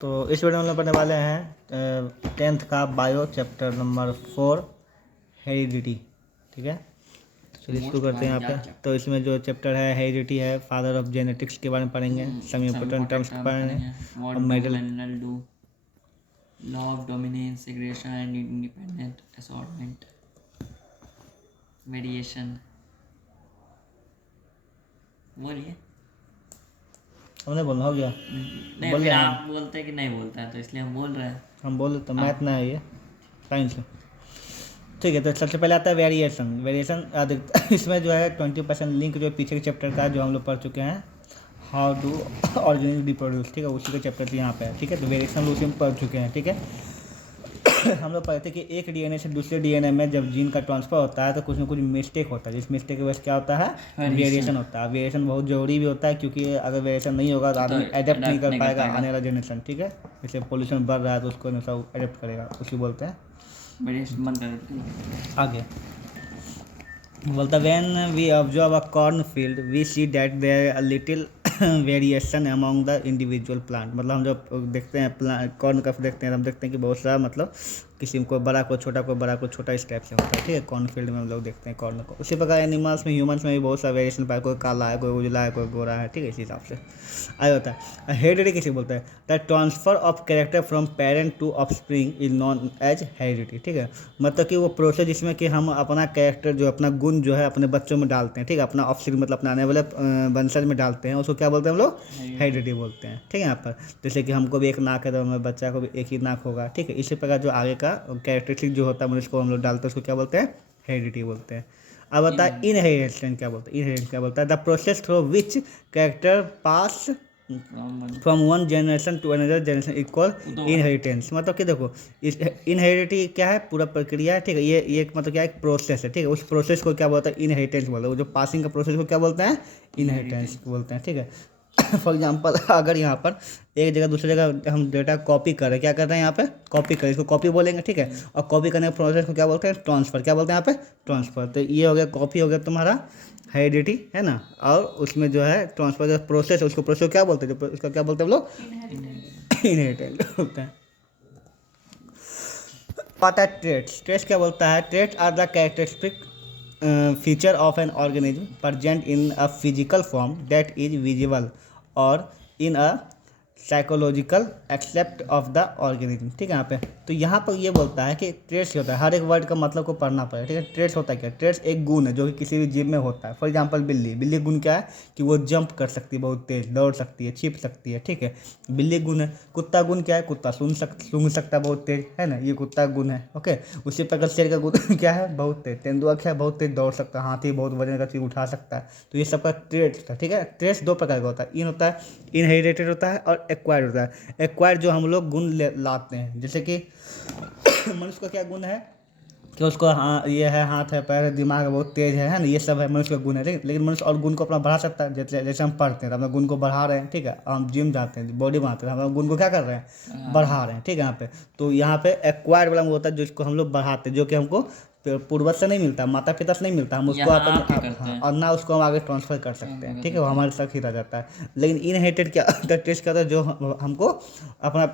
तो इस वीडियो में हम लोग पढ़ने वाले हैं 10th का बायो चैप्टर नंबर 4 हेरिडिटी। ठीक है, तो चलिए शुरू करते हैं यहाँ पे। तो इसमें जो चैप्टर है हेरिडिटी है, फादर ऑफ जेनेटिक्स के बारे में पढ़ेंगे, सम इम्पोर्टेंट टर्म्स पढ़ेंगे और medal law of dominance, segregation and independent assortment, variation. बोलिए। हमने बोलना हो गया। नहीं, फिर आप बोलते हैं कि नहीं बोलता है, तो इसलिए हम बोल रहे हैं। हम बोल तो मैथ ना है ये, साइंस है। ठीक है, तो सबसे पहले आता है वेरिएशन। इसमें जो है 20% लिंक जो पीछे के चैप्टर का जो हम लोग पढ़ चुके हैं, हाउ टू ऑर्गेनिक रिप्रोड्यूस। ठीक है, उसी का चैप्टर यहाँ पे है। ठीक है, तो वेरिएशन उसी में पढ़ चुके हैं। ठीक है, हम लोग पढ़ते थे कि एक डीएनए से दूसरे डीएनए में जब जीन का ट्रांसफर होता है तो कुछ ना कुछ मिस्टेक होता है, जिस मिस्टेक की वजह से क्या होता है, वेरिएशन होता है। वेरिएशन बहुत ज़रूरी भी होता है, क्योंकि अगर वेरिएशन नहीं होगा तो आदमी एडेप्ट नहीं कर पाएगा आने वाला जनरेशन। ठीक है, जैसे पोल्यूशन बढ़ रहा है तो उसको अनुसार एडेप्ट करेगा, उसी बोलते हैं। आगे बोलता when we observe a corn field we see that there a little variation among the individual plant. मतलब हम जब देखते हैं प्लांट कॉर्न का देखते हैं, हम देखते हैं कि बहुत सारा मतलब किसी को बड़ा को छोटा, को बड़ा को छोटा, इस टाइप से होता है। ठीक है, कॉर्न फील्ड में हम लोग देखते हैं कॉर्न को। उसी प्रकार एनिमल्स में, ह्यूमंस में भी बहुत सारा वेरिएशन पाया, कोई काला है, कोई उजला है, कोई गोरा है। ठीक है, इसी हिसाब से आया होता है। हेरिडिटी किसे बोलते हैं? The transfer of character from parent to offspring is known as heredity. ठीक है, मतलब कि वो प्रोसेस जिसमें कि हम अपना कैरेक्टर जो अपना गुण जो है अपने बच्चों में डालते हैं। ठीक है, अपना ऑफस्प्रिंग मतलब अपने आने वाले वंशज में डालते हैं, उसको क्या बोलते हैं हम लोग? हेरिडिटी बोलते हैं। ठीक है, यहाँ पर जैसे कि हमको भी एक नाक है तो हमारे बच्चा को भी एक ही नाक होगा। ठीक है, इसी प्रकार जो आगे का कैरेक्टरिस्टिक जो होता है मनुष्य को हम लोग डालते हैं, उसको क्या बोलते हैं? हेरिडिटी बोलते हैं। अब बता इनहेरिटेशन क्या बोलते हैं? इनहेरिटेशन क्या बोलता है? The process through which character pass from one generation to another generation equal inheritance. मतलब कि देखो, इस इनहेरिटी क्या है? पूरा प्रक्रिया है। ठीक है, ये मतलब क्या है? एक प्रोसेस है। ठीक है, उस प्रोसेस को क्या बोलता है? इनहेरिटेंस बोलते हैं। वो जो पासिंग का प्रोसेस को क्या बोलते हैं? इनहेरिटेंस बोलते हैं। ठीक है, फॉर एग्जाम्पल अगर यहाँ पर एक जगह दूसरी जगह हम डेटा कॉपी करें, क्या करते हैं यहाँ पे? कॉपी करें, इसको कॉपी बोलेंगे। ठीक है, और कॉपी करने के प्रोसेस को क्या बोलते हैं? ट्रांसफ़र। क्या बोलते हैं यहाँ पे? ट्रांसफ़र। तो ये हो गया कॉपी, हो गया तुम्हारा हेरिडिटी, है ना। और उसमें जो है ट्रांसफ़र जो प्रोसेस है, उसको प्रोसेस को क्या बोलते हैं? जो उसका क्या बोलते हैं हम लोग? इनहेरिटेंस बोलते हैं। पता है ट्रेट्स। ट्रेट्स क्या बोलता है? Traits are the characteristic feature of an organism present in a physical form that is visible or in a psychological except of the organism. ठीक है, यहाँ पे तो यहाँ पर ये बोलता है कि ट्रेट्स होता है, हर एक वर्ड का मतलब को पढ़ना पड़ेगा। ठीक है, ट्रेट्स होता है क्या? ट्रेट्स एक गुण है जो कि किसी भी जीव में होता है। फॉर एग्जांपल बिल्ली गुण क्या है? कि वो जंप कर सकती है, बहुत तेज दौड़ सकती है, छिप सकती है। ठीक है, बिल्ली गुण है। कुत्ता गुण क्या है? कुत्ता सूंघ सकता है बहुत तेज, है ना, ये कुत्ता गुण है। ओके, उसी प्रकार शेर का गुण क्या है? बहुत तेज। तेंदुआ क्या है? बहुत तेज दौड़ सकता है। हाथी बहुत वजन का चीज उठा सकता है। तो ये सबका ट्रेट्स था। ठीक है, ट्रेट्स दो प्रकार का होता है, इन होता है, इनहेरिटेड होता है, और एक्वायर्ड होता है। एक्वायर्ड जो हम लोग गुण लाते हैं, जैसे कि मनुष्य का क्या गुण है? कि उसको ये है, हाथ है, पैर है, दिमाग है, बहुत तेज है ना, ये सब है मनुष्य का गुण है। लेकिन मनुष्य और गुण को अपना बढ़ा सकता है। जैसे हम पढ़ते हैं तो अपना गुण को बढ़ा रहे हैं। ठीक है, हम जिम जाते हैं, बॉडी बनाते हैं, हम अपना गुण को क्या कर रहे हैं? बढ़ा रहे हैं। ठीक है, यहाँ पे तो यहाँ पे एक्वायर्ड वाला होता है जिसको हम लोग बढ़ाते हैं, जो कि हमको पूर्वज से नहीं मिलता, माता पिता से नहीं मिलता, हम उसको अपन और ना उसको हम आगे ट्रांसफर कर सकते हैं। ठीक है, वो हमारे साथ ही रह जाता है। लेकिन इनहेरिटेड क्या टेस्ट क्या होता है? जो हमको अपना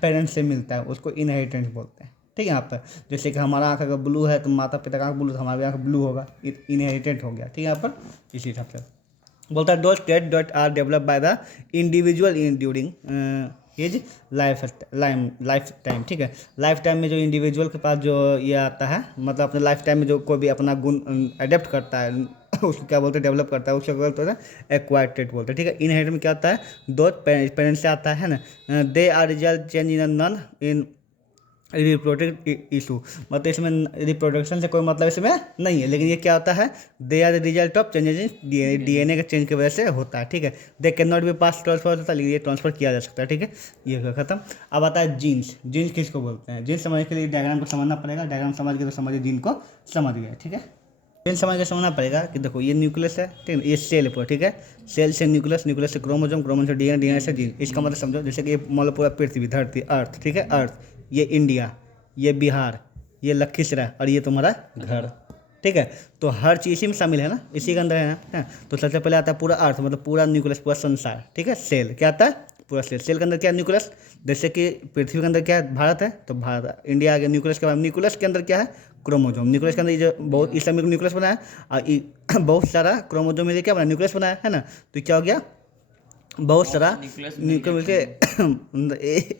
पेरेंट्स से मिलता है, उसको इनहेरिटेंस बोलते हैं। ठीक है, यहाँ पर जैसे कि हमारा आँख अगर ब्लू है तो माता पिता का आँख ब्लू, तो हमारी आँख ब्लू होगा, इनहेरिटेड हो गया। ठीक है, यहाँ पर इसी हिसाब से बोलता है those trait dot are develop by the individual in during his life time. ठीक है, लाइफ टाइम में जो इंडिविजुअल के पास जो ये आता है, मतलब अपने लाइफ टाइम में जो कोई भी अपना गुण अडेप्ट करता है उसको क्या बोलते हैं? डेवलप करता है, उसको क्या बोलते हैं? एक्वायर्ड ट्रेट बोलते हैं। ठीक है, इनहेरिटेड में क्या आता है? दो पेरेंट्स से आता है ना। They are result change in non in reproductive issue. मतलब इसमें रिप्रोडक्शन से कोई मतलब इसमें नहीं है, लेकिन ये क्या होता है? They are the result of changes in DNA के चेंज की वजह से होता है। ठीक है, they can not be pass transfer होता है, लेकिन ये ट्रांसफर किया जा सकता है। ठीक है, ये खत्म। अब आता है जीन्स। जीन्स किसको बोलते हैं? जीन्स समझने के लिए डायग्राम को समझना पड़ेगा। डायग्राम समझ के तो समझिए, जीन को समझ गया। ठीक है, जीन्स समझ के समझना पड़ेगा कि देखो ये न्यूक्लियस है। ठीक है, ये सेल है पूरा। ठीक है, सेल से न्यूक्लियस, न्यूक्लियस से क्रोमोसोम, क्रोमोसोम से डीएनए, डीएनए से जीन। इसका मतलब समझो, जैसे कि ये मान लो पूरा पृथ्वी, धरती, अर्थ। ठीक है, अर्थ, ये इंडिया, ये बिहार, ये लखीसराय, और ये तुम्हारा घर। ठीक है, तो हर चीज़ इसी में शामिल है ना, इसी के अंदर है ना। तो सबसे पहले आता है पूरा अर्थ, मतलब पूरा न्यूक्लियस, पूरा संसार। ठीक है, सेल क्या आता है? पूरा सेल। सेल के अंदर क्या है? न्यूक्लियस। जैसे कि पृथ्वी के अंदर क्या है? भारत है, तो भारत इंडिया आ गया न्यूक्लियस के बाद। न्यूक्लियस के अंदर क्या है? क्रोमोजोम। न्यूक्लियस के अंदर ये जो बहुत इस समय न्यूक्लियस बनाया और बहुत सारा क्रोमोजोम मिलकर क्या बना? न्यूक्लियस बनाया है ना। तो क्या हो गया? बहुत सारा न्यूक्लियस न्यूक्लियस मिलके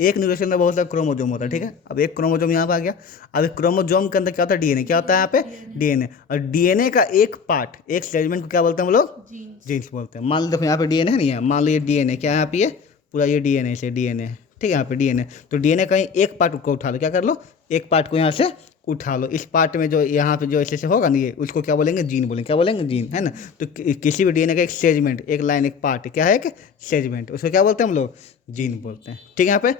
एक न्यूक्लियस के अंदर बहुत सारा क्रोमोजोम होता है, ठीक है। अब एक क्रोमोजोम यहाँ पे आ गया। अब एक क्रोमोजोम के अंदर क्या होता है? डीएनए। क्या होता है यहाँ पे? डीएनए। और डीएनए का एक पार्ट, एक सेगमेंट को क्या बोलते हैं हम लोग? जीन्स बोलते हैं। मान लो देखो यहाँ पे डीएनए है नहीं है, मान लो ये डीएनए क्या है यहाँ पे? ये पूरा ये डीएनए से डीएनए, ठीक है। यहाँ पे डीएनए, तो डीएनए का एक पार्ट को उठा लो, क्या कर लो? एक पार्ट को यहाँ से उठा लो। इस पार्ट में जो यहाँ पे जो ऐसे होगा ना, ये उसको क्या बोलेंगे? जीन बोलेंगे। क्या बोलेंगे? जीन, है ना। तो किसी भी डीएनए का एक सेगमेंट, एक लाइन, एक पार्ट क्या है? एक सेगमेंट, उसको क्या बोलते हैं हम लोग? जीन बोलते हैं, ठीक है। यहाँ पे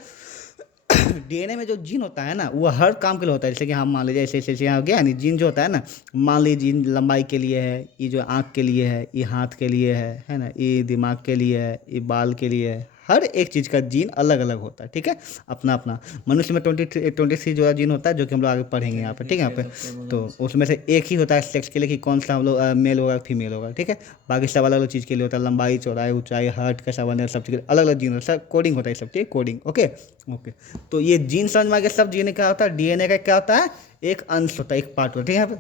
डीएनए में जो जीन होता है ना, वो हर काम के लिए होता है। जैसे कि हम मान लीजिए ऐसे ऐसे यहाँ हो गया नहीं, जीन जो होता है ना, मान लीजिए जीन लंबाई के लिए है, ये जो आँख के लिए है, ये हाथ के लिए है ना, ये दिमाग के लिए है, ये बाल के लिए है। हर एक चीज़ का जीन अलग अलग होता है, ठीक है, अपना अपना। मनुष्य में 23 जो है जीन होता है, जो कि हम लोग आगे पढ़ेंगे यहाँ पे, ठीक है। यहाँ पे तो उसमें से एक ही होता है सेक्स के लिए कि कौन सा हम लोग मेल होगा फीमेल होगा, ठीक है। बाकी सब अलग अलग चीज़ के लिए होता है, लंबाई, चौड़ाई, ऊंचाई, हार्ट कैसा बने, सब चीज़ अलग अलग जीन होता है, कोडिंग होता है सब चीज़, कोडिंग। Okay okay. तो ये जीन समझ में आ गया। सब जीन क्या होता है? डीएनए का क्या होता है? एक अंश होता है, एक पार्ट होता है, ठीक है। यहाँ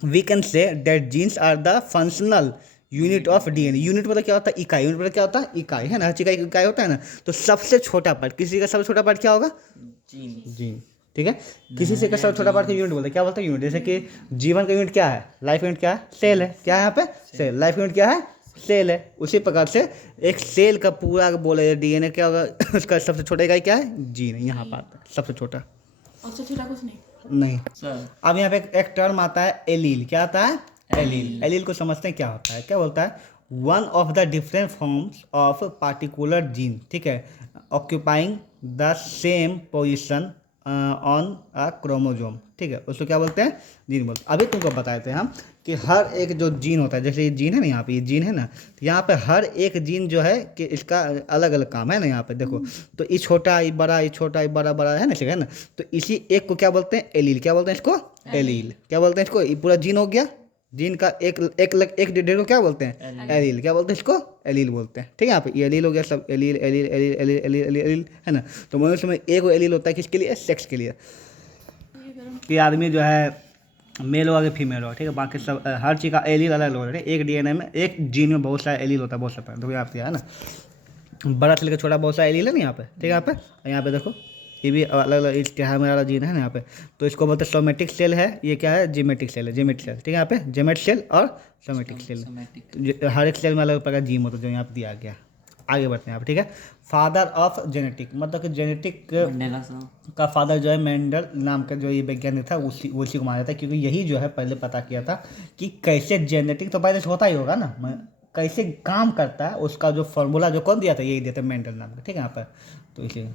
पे we can say that genes are the functional unit of DNA. Unit मतलब क्या होता है? इकाई। यूनिट मतलब क्या होता है? इकाई, है ना। हर चीज का एक इकाई होता है ना। तो सबसे छोटा पार्ट, किसी का सबसे छोटा पार्ट क्या होगा? जीन, ठीक है। किसी से का सबसे छोटा पार्ट का यूनिट बोलते हैं। क्या बोलते हैं? यूनिट। जैसे कि जीवन का यूनिट क्या है? लाइफ यूनिट क्या है? सेल है। क्या है यहाँ पे? सेल। लाइफ यूनिट क्या है? सेल है। उसी प्रकार से एक सेल का पूरा बोले डीएनए क्या होगा? उसका सबसे छोटा इकाई क्या है? जीन। यहाँ पर आता है सबसे छोटा, और सबसे छोटा कुछ नहीं। नहीं। सर अब यहाँ पे एक टर्म आता है एलील। क्या आता है? एलील। एलील को समझते हैं क्या होता है? क्या बोलता है? One of the different forms of particular gene, ठीक है, occupying the same position on a chromosome, ठीक है, उसको क्या बोलते हैं? जीन बोलते हैं। अभी तुमको बताए थे हम कि हर एक जो जीन होता है, जैसे ये जीन है ना, यहाँ पे ये जीन है ना, तो यहाँ पे हर एक जीन जो है कि इसका अलग अलग काम है ना। यहाँ पे देखो, तो ये छोटा, ये बड़ा, ये छोटा, ये बड़ा बड़ा है ना, ठीक है ना। तो इसी एक को क्या बोलते हैं? एलील। क्या बोलते हैं इसको? एलील। क्या बोलते हैं इसको? ये पूरा जीन हो गया। जीन का एक डेढ़ को क्या बोलते हैं? एलील। क्या बोलते हैं इसको? एलील बोलते हैं, ठीक है। यहाँ पे एलील हो गया, सब allele allele allele allele allele allele allele, है ना। तो मनुष्य में एक एलील होता है, किसके लिए? सेक्स के लिए, कि आदमी जो है मेल होगा कि फीमेल होगा, ठीक है। बाकी सब हर चीज़ का एलील अलग अलग होता है। एक डीएनए में, एक जीन में बहुत सारा एलील होता है, बहुत सारा। देखो यहाँ पे है ना, बड़ा से लेकर छोटा बहुत सारा एलील है ना यहाँ पे, ठीक है। यहाँ पे और यहाँ पे देखो, ये भी अलग अलग इस में वाला जीन है ना यहाँ पे। तो इसको बोलते हैं सोमेटिक सेल है, ये क्या है? जेमेटिक सेल है, जेमेटिक सेल, ठीक है। यहाँ पे जेमेट सेल और सोमेटिक सेल, हर एक सेल में अलग प्रकार का जीन होता है, जो यहाँ पे दिया गया। आगे बढ़ते हैं यहाँ पे, ठीक है। फादर ऑफ जेनेटिक, मतलब कि जेनेटिक मंडेला साहब का फादर जो है मेंडल नाम का जो ये वैज्ञानिक था, उसी को माना जाता है, क्योंकि यही जो है पहले पता किया था कि कैसे जेनेटिक तो पहले से होता ही होगा ना, कैसे काम करता है, उसका जो फॉर्मूला जो कौन दिया था? यही दिया था, मेंडल नाम का, ठीक है। यहाँ पर तो इसे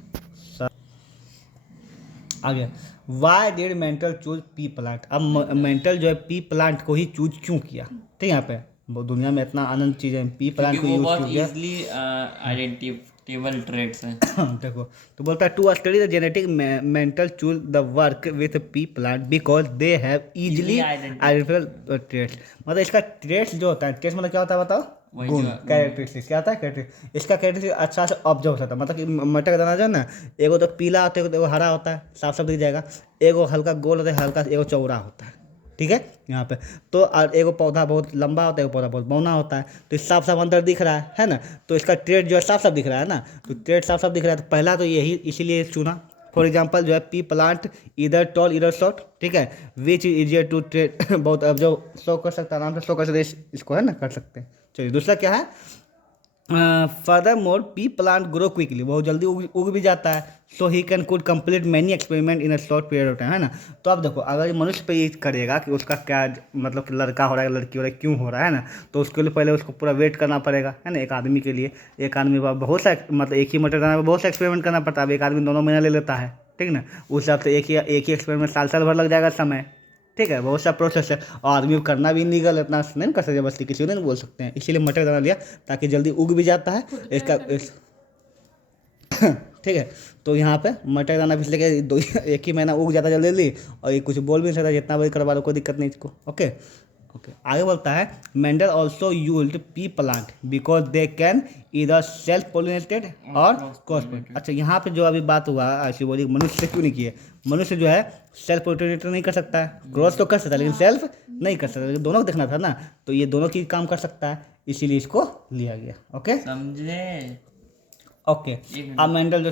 आगे, why did mental choose P plant. अब मेंटल जो है पी प्लांट को ही चूज क्यों किया, ठीक है। यहाँ पे दुनिया में इतना आनंद चीज़ है, पी प्लांट को वो यूज बहुत क्यों किया? इजीली आइडेंटिफेबल ट्रेड्स हैं। देखो, तो बोलता है to study the genetic Mendel choose the work with pea plant because they have easily identifiable traits. मतलब इसका ट्रेड्स जो होता है, ट्रेड्स मतलब क्या होता है बताओ? गुण, कैरेक्टरिस्टिक्स। क्या होता है? कैरेक्टरिस्टिक्स। इसका कैरेक्टरिस्टिक अच्छा से ऑब्जर्व होता है, मतलब कि मटर का दाना जो है ना, एगो तो पीला होता है, एगो हरा होता है, साफ साफ दिख जाएगा। एगो हल्का गोल होता है, हल्का एगो चौड़ा होता है, ठीक है। यहाँ पे तो और एगो पौधा बहुत लंबा होता है, एगो पौधा बहुत बौना होता है। तो साफ साफ अंतर दिख रहा है ना। तो इसका ट्रेड जो है साफ साफ दिख रहा है ना। तो ट्रेड साफ साफ दिख रहा है, तो पहला तो यही इसीलिए चुना। फॉर एग्जाम्पल जो है पी प्लांट इधर टॉल इधर शॉर्ट, ठीक है, which is easier to trade बहुत अब जो शो कर सकता है, आराम से शो कर सकते हैं, इसको है ना, कर सकते हैं। चलिए दूसरा क्या है? Further more pea plant grow quickly, बहुत जल्दी उग भी जाता है। So he can could complete many experiment in a short period of time, है ना। तो अब देखो, अगर ये मनुष्य पे ये करेगा कि उसका क्या मतलब कि लड़का हो रहा है लड़की हो रहा है, क्यों हो रहा है ना, तो उसके लिए पहले उसको पूरा वेट करना पड़ेगा, है ना। एक आदमी के लिए, एक आदमी पर बहुत सा मतलब एक ही मटर दाना पर बहुत सा एक्सपेरिमेंट करना पड़ता है। अब एक आदमी 2 महीना ले लेता है, ठीक ना। उस हिसाब से एक ही एक्सपेरिमेंट साल भर लग जाएगा समय, ठीक है। बहुत सा प्रोसेस है, और आदमी को करना भी इलीगल, इतना नहीं कर सकते, बस किसी को नहीं बोल सकते हैं। इसीलिए मटर दाना लिया, ताकि जल्दी उग भी जाता है इसका ठीक है। तो यहाँ पे मटर दाना पिछले के एक ही महीना उग जाता जल्दी जल्दी, और ये कुछ बोल भी नहीं सकता, जितना बड़ी करवा लो कोई दिक्कत नहीं इसको, ओके। ओके आगे बोलता है Mendel also used P plant because they can इधर सेल्फ पोलिनेटेड और क्रॉस पोलिनेटेड। अच्छा यहाँ पे जो अभी बात हुआ ऐसी बोली मनुष्य क्यों नहीं किए, मनुष्य जो है सेल्फ पोलिनेटेड नहीं कर सकता है, क्रॉस तो कर सकता है लेकिन सेल्फ नहीं कर सकता, लेकिन दोनों को देखना था ना, तो ये दोनों की काम कर सकता है इसीलिए इसको लिया गया। ओके समझे? ओके अब मेंडल जो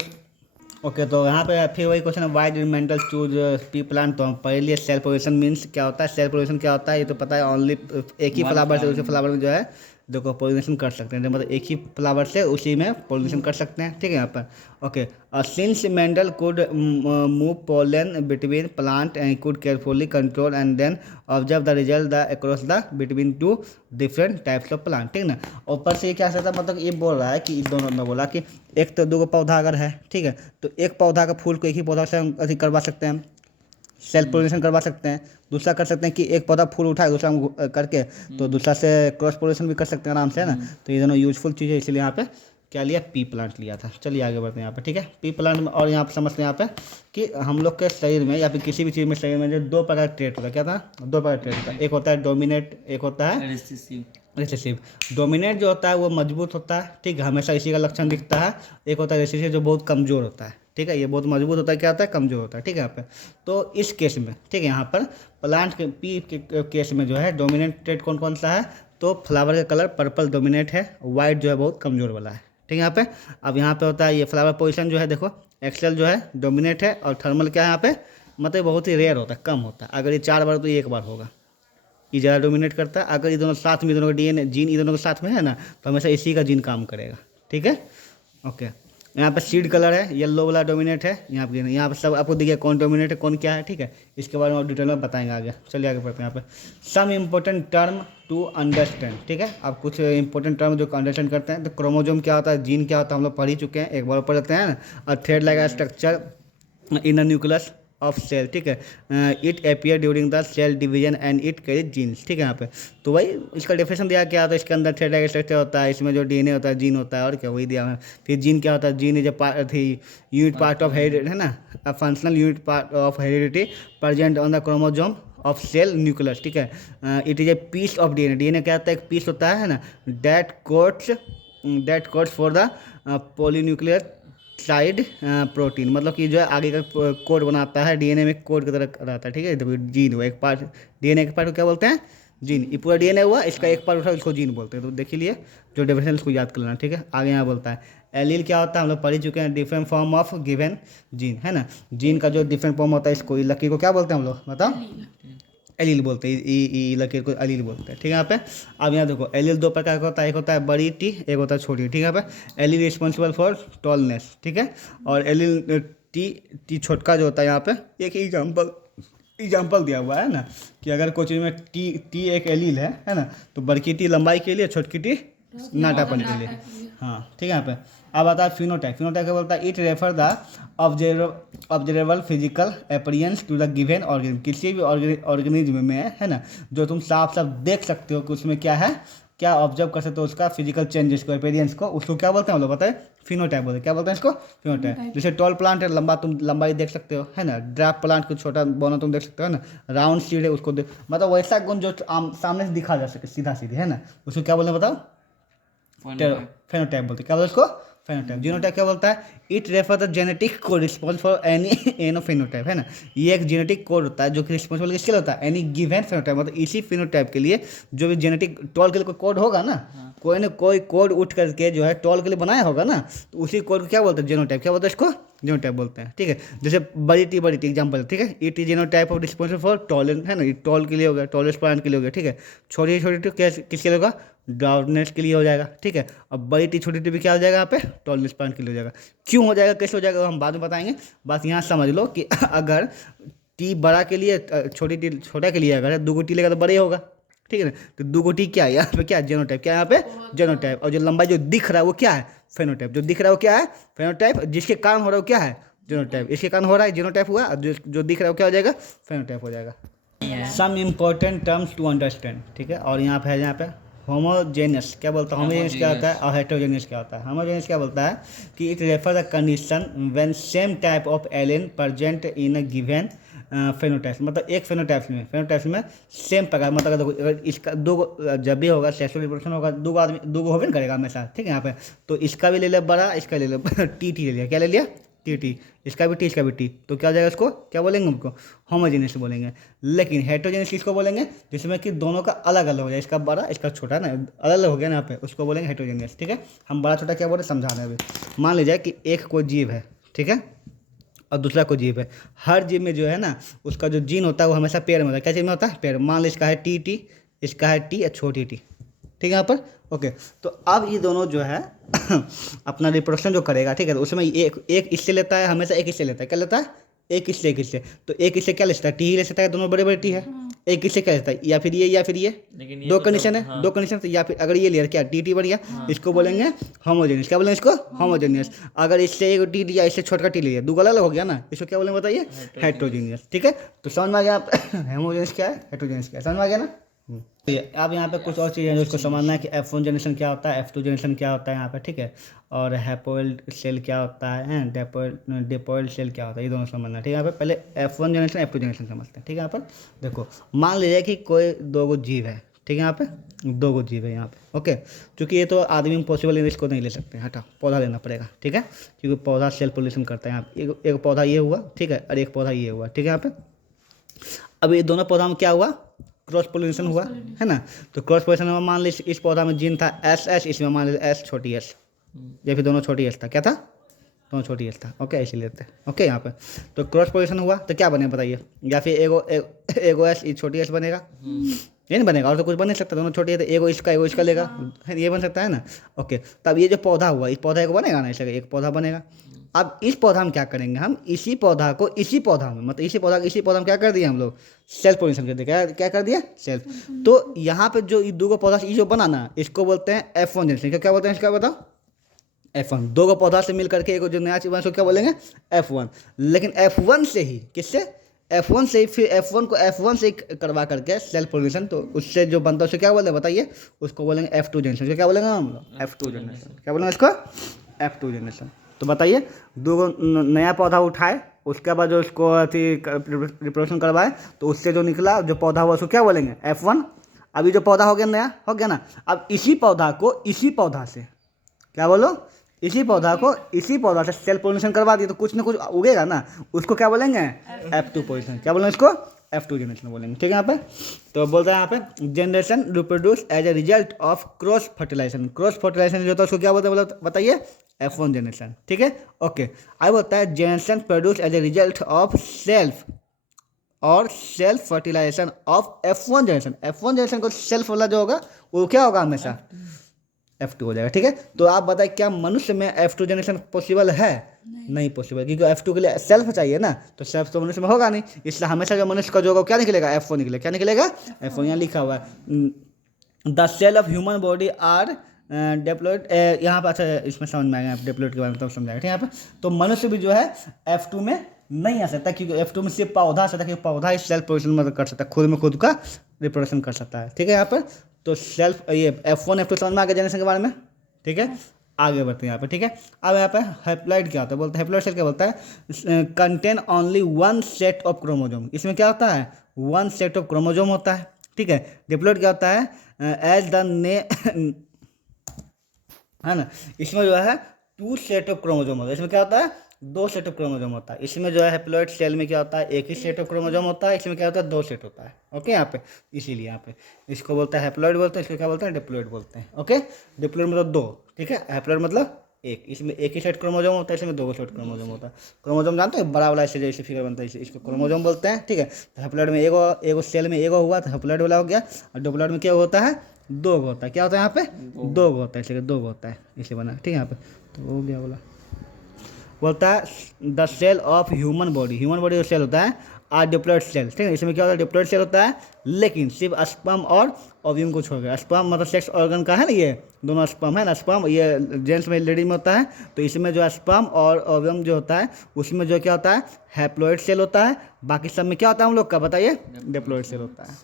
ओके तो यहाँ पे फिर वही क्वेश्चन है why did Mendel choose P plant. तो हम पढ़ लिए सेल्फ पोजिशन मीन्स क्या होता है, सेल्फ पोजिशन क्या होता है ये तो पता है, ओनली एक ही फ्लावर से दूसरे फ्लावर में जो है देखो पोलिनेशन कर सकते हैं, मतलब एक ही फ्लावर से उसी में पोलिनेशन कर सकते हैं, ठीक है यहाँ पर। Okay since Mendel could move pollen between plant and could carefully control and then observe the result the across the between two different types of plant, ठीक ना। ऊपर से ये क्या कहता है, मतलब ये बोल रहा है कि दोनों में बोला कि एक तो दो पौधा अगर है, ठीक है, तो एक पौधा का फूल को एक ही पौधा से हम अधिक करवा सकते हैं, सेल्फ पोलिनेशन करवा सकते हैं। दूसरा कर सकते हैं कि एक पौधा फूल उठाए दूसरा करके तो दूसरा से क्रॉस पोलिनेशन भी कर सकते हैं आराम से, है ना। तो ये दोनों यूजफुल चीज़ है, इसलिए यहाँ पे क्या लिया, पी प्लांट लिया था। चलिए आगे बढ़ते हैं यहाँ पे, ठीक है। पी प्लांट में और यहाँ पे समझते हैं यहाँ पे कि हम लोग के शरीर में या फिर किसी भी चीज़ में शरीर में जो दो प्रकार का ट्रेट होता है, क्या था, दो प्रकार का ट्रेट होता है, एक होता है डोमिनेट, एक होता है रिसेसिव। डोमिनेट जो होता है वो मजबूत होता है, ठीक है, हमेशा इसी का लक्षण दिखता है। एक होता है रिसेसिव जो बहुत कमज़ोर होता है, ठीक है, ये बहुत मजबूत होता है, क्या होता है, कमज़ोर होता है, ठीक है यहाँ पे। तो इस केस में, ठीक है, यहाँ पर प्लांट के पी के केस में जो है डोमिनेट ट्रेट कौन कौन सा है, तो फ्लावर का कलर पर्पल डोमिनेट है, वाइट जो है बहुत कमज़ोर वाला है, ठीक है यहाँ पे। अब यहाँ पे होता है ये फ्लावर पोजीशन जो है देखो, एक्सेल जो है डोमिनेट है और थर्मल क्या है यहाँ पे, मतलब बहुत ही रेयर होता है, कम होता है। अगर ये 4 बार तो ये 1 बार होगा, ये ज़्यादा डोमिनेट करता है। अगर ये दोनों साथ में, दोनों का डीएनए जीन ये दोनों के साथ में है ना, तो हमेशा इसी का जीन काम करेगा, ठीक है। ओके यहाँ पे सीड कलर है, येलो वाला डोमिनेट है, यहाँ पे सब आपको दिखेगा कौन डोमिनेट है कौन क्या है, ठीक है। इसके बारे में और डिटेल में बताएंगे आगे। चलिए आगे बढ़ते हैं। यहाँ पे some important term to understand, ठीक है। आप कुछ इंपॉर्टेंट टर्म जो अंडरस्टैंड करते हैं, तो क्रोमोजोम क्या होता है, जीन क्या होता है, हम लोग पढ़ ही चुके हैं, एक बार पढ़ लेते हैं ना। और thread like structure in nucleus of cell, ठीक है, it appear during the cell division and it carry genes, ठीक है यहाँ पे। तो वही इसका डेफिनेशन दिया क्या होता है, इसके अंदर थ्रेड लाइक स्ट्रक्चर होता है, इसमें जो डीएनए होता है जीन होता है, और क्या वही दिया है। फिर जीन क्या होता है, gene is a part unit part of heredity, है ना, a functional unit part of heredity present on the chromosome of cell nucleus, ठीक है। It is a piece of DNA, DNA क्या होता है, एक पीस होता है ना, that codes for the polynuclear side protein, मतलब कि जो है आगे का कोड बनाता है, डीएनए में कोड की तरह रहता है, ठीक है। देखो जीन हुआ एक पार्ट, डीएनए के पार्ट को क्या बोलते हैं, जीन। ये पूरा डीएनए हुआ, इसका एक पार्ट उठा इसको जीन बोलते हैं। तो देख लिए जो डेफिनेशन इसको याद कर लेना, ठीक है। आगे यहाँ बोलता है एलील क्या होता है, हम लोग पढ़ चुके हैं, different form of given gene, है ना। जीन का जो डिफरेंट फॉर्म होता है, इसको लकीर को क्या बोलते हैं हम लोग, बताओ, एलील बोलते हैं, ई लकीर को एलील बोलते हैं, ठीक है यहाँ पे। अब यहाँ देखो एलील दो प्रकार का होता है, एक होता है बड़ी टी, एक होता है छोटी, ठीक है यहाँ पे। एलील रिस्पॉन्सिबल फॉर टॉलनेस, ठीक है, और एलील टी छोटका जो होता है, यहाँ पे एक एग्जाम्पल दिया हुआ है ना, कि अगर कोई चीज़ में टी एक एलील है ना, तो बड़की टी लंबाई के लिए, छोटकी टी नाटापन के लिए, हाँ, ठीक है यहाँ पे। अब आता है फिनोटाइप, फिनोटाइप क्या बोलता है, it refer the observable physical appearance to the given organism, किसी भी ऑर्गेनिज्म में, है ना, जो तुम साफ साफ देख सकते हो कि उसमें क्या है, क्या ऑब्जर्व कर सकते हो, उसका फिजिकल चेंजेस को, अपीयरेंस को, उसको क्या बोलते हैं हम लोग, बताए, फिनोटाइप बोलते हैं। क्या बोलते हैं इसको, फिनोटाइप। जैसे टॉल प्लांट है, लंबा, तुम लंबाई देख सकते हो, है ना। ड्राफ्ट प्लांट को छोटा बोना तुम देख सकते हो, है ना। राउंड सीड है, उसको मतलब वैसा गुण जो सामने से दिखा जा सके, सीधा सीधे, है ना, उसको क्या बोलते हैं बताओ, फेनोटाइप बोलते हैं। क्या बोलते हैं उसको, फेनोटाइप। जीनोटाइप क्या बोलता है, it refer the genetic code response for any phenotype, है ना। ये एक जेनेटिक कोड होता है जो कि रिस्पॉन्सिबल किसके लिए होता है, एनी गिवन फेनोटाइप, मतलब इसी फेनोटाइप के लिए जो भी जेनेटिक टॉल के लिए कोई कोड होगा ना, कोई ना कोई कोड उठ करके जो है टॉल के लिए बनाया होगा ना, तो उसी कोड को क्या बोलते हैं, जेनोटाइप। क्या बोलते हैं इसको, जेनोटाइप बोलते हैं, ठीक है। जैसे बड़ी टी एग्जाम्पल, ठीक है, it is genotype of responsible for tall, है ना, टॉल के लिए हो गया, टॉलेस्ट प्लांट के लिए हो गया, ठीक है। छोटी छोटी किसके लिए होगा, डार्कनेस के लिए हो जाएगा, ठीक है। अब बड़ी टी छोटी टी भी क्या हो जाएगा यहाँ पे, टॉलनेस प्लांट के लिए हो जाएगा। क्यों हो जाएगा, कैसे हो जाएगा, हम बाद में बताएंगे। बस यहाँ समझ लो कि अगर टी बड़ा के लिए, छोटी टी छोटा के लिए अगर 2 टी लेगा तो बड़े होगा, ठीक है ना। तो 2 टी क्या है यहाँ पे, क्या जेनोटाइप, क्या है यहाँ पे, जेनोटाइप। और जो लंबाई जो दिख रहा है वो क्या है, फेनोटाइप। जो दिख रहा है वो क्या है, फेनोटाइप। जिसके कारण हो रहा है वो क्या है, जेनोटाइप। इसके कारण हो रहा है जेनोटाइप हुआ, और जो दिख रहा है वो क्या हो जाएगा, फेनोटाइप हो जाएगा। Some important terms to understand, ठीक है। और यहाँ पे है, यहाँ पे होमोजेनियस क्या बोलता है, होमोजेनियस क्या होता है, और हेटेरोजेनियस क्या होता है। होमोजेनियस क्या बोलता है कि it refer the condition when same type of alien present in a given phenotypes, मतलब एक फेनोटाइप्स में सेम प्रकार, मतलब देखो अगर इसका दो जब भी होगा सेक्सुअल रिप्रोडक्शन होगा, दो आदमी दो होबे ना करेगा हमेशा, ठीक है यहाँ पे। तो इसका भी ले लिया बड़ा, इसका ले लिया टी ले लिया, क्या ले लिया टी, इसका भी टी, इसका भी टी, तो क्या हो जाएगा, इसको क्या बोलेंगे, हमको होमोजेनियस बोलेंगे। लेकिन हेटेरोजेनियस किसको बोलेंगे, जिसमें कि दोनों का अलग अलग हो जाए, इसका बड़ा इसका छोटा ना अलग अलग हो गया ना यहाँ पे, उसको बोलेंगे हेटेरोजेनियस, ठीक है। हम बड़ा छोटा क्या बोले समझा रहे हैं अभी। मान लीजिए कि एक कोई जीव है, ठीक है, और दूसरा कोई जीव है। हर जीव में जो है ना उसका जो जीन होता है वो हमेशा पेयर में होता है। क्या चीज़ में होता है, पेयर। मान लो इसका है टी, इसका है टी या छोटी टी, ठीक है यहाँ पर, ओके। तो अब ये दोनों जो है अपना रिप्रोडक्शन जो करेगा, ठीक है, तो उसमें एक इससे लेता है, हमेशा एक इससे लेता है, क्या लेता है, एक इससे। तो एक इससे क्या लेता है, टी ही ले सकता है, दोनों बड़े बड़े टी है। एक इससे क्या लेता है, या फिर ये या फिर ये, लेकिन ये दो तो कंडीशन सब- है, हाँ। दो कंडीशन। तो या फिर अगर ये लिया क्या टी बन गया, इसको बोलेंगे होमोजेनियस। क्या बोलेंगे इसको, होमोजेनियस। अगर इससे एक टी लिया, इससे छोटा टी लिया, दो अलग हो गया ना, इसको क्या बोलेंगे बताइए, हेटेरोजेनियस, ठीक है। तो समझ में आ गया होमोजेनियस क्या है, हेटेरोजेनियस क्या है, समझ में आ गया ना। अब यहाँ पे कुछ और चीज़ें जो उसको समझना है कि F1 जनरेशन क्या होता है, F2 जनरेशन क्या होता है यहाँ पे, ठीक है। और हैप्लॉइड सेल क्या होता है, डिप्लॉइड सेल क्या होता है, ये दोनों समझना है, ठीक है। यहाँ पे पहले F1 जनरेशन F2 जनरेशन समझते हैं, ठीक है। यहाँ पर देखो, मान लीजिए कि कोई दो गो जीव है, ठीक है, यहाँ पे दो गो जीव है यहाँ पे, ओके। क्योंकि ये तो आदमी में पॉसिबल है, इसको नहीं ले सकते, हटा, पौधा लेना पड़ेगा, ठीक है, क्योंकि पौधा सेल पोल्यूशन करता है। यहाँ पे एक पौधा ये हुआ, ठीक है, और एक पौधा ये हुआ, ठीक है। यहाँ पे अब ये दोनों पौधा में क्या हुआ, क्रॉस पोलिनेशन हुआ, है ना। तो क्रॉस पोलिनेशन में मान ली इस पौधा में जीन था एस, इसमें मान लीजिए एस छोटी एस, या फिर दोनों छोटी एस था, क्या था, दोनों छोटी एस था, ओके, इसीलिए लेते हैं, ओके। यहाँ पे तो क्रॉस पोलिनेशन हुआ तो क्या बनेगा बताइए, या फिर एगो एस छोटी एस बनेगा, ये नहीं बनेगा, और तो कुछ बन नहीं सकता, दोनों छोटी है तो एगो इसका लेगा, ये बन सकता है ना, ओके। तब ये जो पौधा हुआ, इस पौधा को बनेगा ना, इसलिए एक पौधा बनेगा। अब इस पौधा में क्या करेंगे हम, इसी पौधा को इसी पौधा में, मतलब इसी पौधा में क्या कर दिए हम लोग, सेल्फ पोलिनेशन कर दिया, क्या कर दिया, सेल्फ। तो यहाँ पे जो दो गो पौधा ये जो बना ना, इसको बोलते हैं F1 जनरेशन। क्या बोलते हैं इसका बताओ, F1। दो गो पौधा से मिल करके एक जो नया चीज बना, उसको क्या बोलेंगे, F1। लेकिन F1 से ही, किससे, F1 से ही, फिर F1 से ही करवा करके सेल्फ पोलिनेशन, तो उससे जो बनता है उसे क्या बोलेंगे बताइए, उसको बोलेंगे F2 जनरेशन। क्या बोलेंगे हम लोग, F2 जनरेशन। क्या बोलेंगे इसको, F2 जनरेशन। तो बताइए, दो गो नया पौधा उठाए, उसके बाद जो उसको अथी रिप्रोडक्शन करवाए, तो उससे जो निकला जो पौधा हुआ उसको क्या बोलेंगे, F1। अभी जो पौधा हो गया नया, हो गया ना। अब इसी पौधा को इसी पौधा से, क्या बोलो, इसी पौधा से सेल्फ पोलिनेशन करवा दिए, तो कुछ ना कुछ उगेगा ना, उसको क्या बोलेंगे, F2 पोजिशन। क्या बोलेंगे इसको, F2 जनरेशन बोलेंगे, ठीक है। यहाँ पे तो बोल रहा है यहाँ पे generation reproduce as a result of cross fertilisation. Cross fertilisation जो होता है उसको क्या बोलते हैं बताइए, F1 जनरेशन, ठीक है, ओके। आगे बोलता है generation produce as a result of self fertilisation of F1 generation. F1 generation को सेल्फ वाला जो होगा वो क्या होगा, हमेशा F2 हो जाएगा, ठीक है। तो आप बताइए, क्या मनुष्य में F2 जनरेशन पॉसिबल है, नहीं पॉसिबल, क्योंकि F2 के लिए सेल्फ चाहिए ना, तो सेल्फ तो मनुष्य में होगा नहीं, इसलिए हमेशा जो मनुष्य का जो होगा क्या निकलेगा, F1 निकलेगा। क्या निकलेगा, F1। यहाँ लिखा हुआ है the cell of human body are diploid. यहाँ पर अच्छा इसमें समझ में आएगा डिप्लॉयड के बारे में, तब समझाएगा, ठीक है। यहाँ पर तो मनुष्य भी जो है F2 में नहीं आ सकता, क्योंकि F2 में सिर्फ पौधा आ सकता है, क्योंकि पौधा ही सेल्फ पोजिशन मतलब कर सकता है, खुद में खुद का रिप्रोडक्शन कर सकता है, ठीक है। यहाँ पर तो सेल्फ ये F1 F2 समझ में आ गया जनरेशन के बारे में, ठीक है। आगे बढ़ते हैं यहाँ पे, ठीक है। अब यहाँ पे हैप्लॉइड क्या होता है, बोलते हैं हैप्लॉइड सेल क्या बोलता है, contain only one set of chromosome. इसमें क्या होता है, वन सेट ऑफ क्रोमोजोम होता है, ठीक है। डिप्लॉइड क्या होता है, एज द ने है ना, इसमें जो है टू सेट ऑफ क्रोमोजोम होता है। इसमें क्या होता है, दो सेट ऑफ क्रोमोजोम होता है। इसमें जो है हैप्लॉइड सेल में क्या होता है, एक ही सेट ऑफ क्रोमोजोम होता है, इसमें क्या होता है, दो सेट होता है, ओके। यहाँ पे इसीलिए यहाँ पे इसको बोलते हैं हैप्लॉइड बोलते हैं, इसको क्या बोलते हैं, डिप्लॉइड बोलते हैं, ओके। डिप्लॉइड मतलब दो, ठीक है, हैप्लॉइड मतलब एक, इसमें एक ही सेट क्रोमोजोम होता है, इसमें दो सेट क्रोमोजोम होता है। क्रोमोजोम जानते हैं, बड़ा वाला ऐसे जैसे फिगर बनता है, इसको क्रोमोजोम बोलते हैं, ठीक है। तो हैप्लॉइड में एगो सेल में एगो हुआ तो हैप्लॉइड वाला हो गया, और डिप्लॉइड में क्या होता है, दो गो होता है। क्या होता है यहाँ पे, दो गो होता है, इसलिए दो गो होता है, इसलिए बना, ठीक है। यहाँ पे तो हो गया बोला, बोलता है the cell of human body जो सेल होता है आर डिप्लॉइड सेल, ठीक है। इसमें क्या होता है, डिप्लॉइड सेल होता है, लेकिन सिर्फ स्पर्म और ओव्यूम को छोड़ गया। स्पर्म मतलब सेक्स ऑर्गन का है ना, ये दोनों स्पर्म है ना, स्पर्म ये जेंट्स में लेडीज में होता है, तो इसमें जो स्पर्म और ओव्यूम जो होता है उसमें जो क्या होता है, हैप्लॉइड सेल होता है। बाकी सब में क्या होता है हम लोग का बताइए, डिप्लॉइड सेल होता है,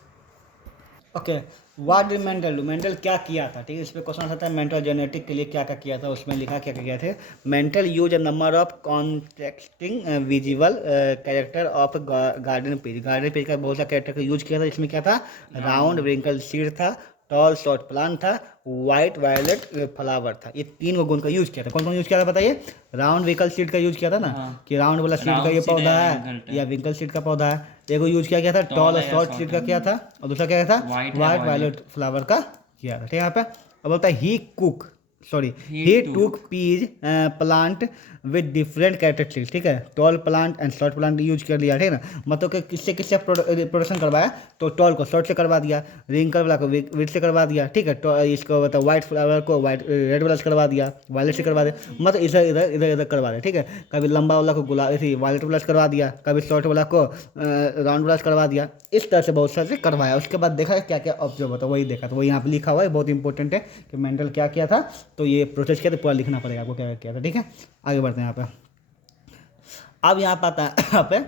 okay, what did Mendel do, Mendel क्या किया था, ठीक है। इस पर क्वेश्चन आता है मेंटल जेनेटिक के लिए क्या क्या किया था, उसमें लिखा क्या क्या किया थे। Mental use a number of contracting visual character of garden page का बहुत सा कैरेक्टर का यूज किया था। इसमें क्या था, राउंड व्रिंकल सीड था, टॉल शॉर्ट प्लांट था, वाइट वायलेट फ्लावर था। ये तीन गो गुण का यूज किया था। कौन कौन यूज किया था बताइए। राउंड विकल सीड का यूज किया था ना, कि राउंड वाला सीड का ये राउंड सीड पौधा है, है विंकल या विंकल सीड का पौधा है। एगो यूज किया गया था टॉल और शॉर्ट सीड का किया था, और दूसरा क्या था, White वाइट है, वायलेट फ्लावर का किया था, ठीक है। यहाँ पे अब बोलता है he took peas plant with different characteristics, ठीक है। Tall plant and short plant use कर लिया, ठीक है ना। मतलब कि किससे किससे प्रोडक्शन करवाया, तो टॉल को शॉर्ट से करवा दिया, रिंकल वाला को विड से करवा दिया, ठीक है। इसको मतलब वाइट फ्लावर को वाइट रेड वाला से करवा दिया, वायलेट से करवा दिया, मतलब इधर इधर इधर इधर करवा दिया, ठीक है। कभी लंबा वाला को गुलाब वायलेट वाला से करवा दिया, कभी शॉर्ट वाला को राउंड वाला से करवा दिया। इस तरह से बहुत सारे से करवाया। उसके बाद देखा क्या क्या ऑब्जर्व होता है, वही देखा। तो वही यहाँ पे लिखा हुआ है, बहुत इंपॉर्टेंट है कि मेंटल क्या किया था। तो ये प्रोसेस किया तो पूरा लिखना पड़ेगा आपको क्या क्या किया था, ठीक है। आगे बढ़ते हैं यहाँ पे। अब यहाँ पर आता है यहाँ पे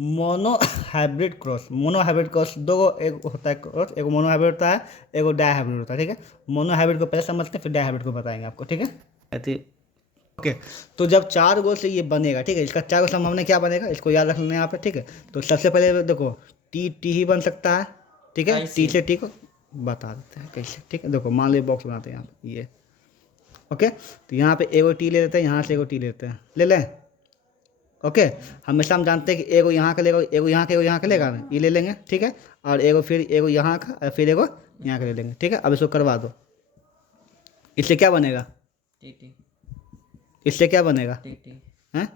mono hybrid cross. Mono hybrid cross दो गो, एक होता है क्रॉस, एक मोनो हाइब्रिड होता है, एक डाई हाइब्रिड होता है, ठीक है। मोनो हाइब्रिड को पहले समझते हैं, फिर डाई हाइब्रिड को बताएंगे आपको, ठीक है। ओके, तो जब चार गो से ये बनेगा, ठीक है, इसका चार गो संभावना क्या बनेगा, इसको याद रख लेना यहाँ पे, ठीक है। तो सबसे पहले देखो टी टी ही बन सकता है, ठीक है। टी से टी को बता देते हैं कैसे, ठीक है। देखो मान लो बॉक्स बनाते हैं यहाँ पे ये, ओके। तो यहाँ पे एगो टी ले लेते हैं, यहाँ से एगो टी लेते हैं, ले लें, ओके। हमेशा हम जानते हैं कि एगो यहाँ का लेगा, एगो यहाँ का, एगो यहाँ का लेगा, ये ले लेंगे, ठीक है। और एगो फिर एगो यहाँ का, और फिर एगो यहाँ का ले लेंगे, ठीक है। अब इसको करवा दो, इससे क्या बनेगा, टी इससे क्या बनेगा, टी हैं,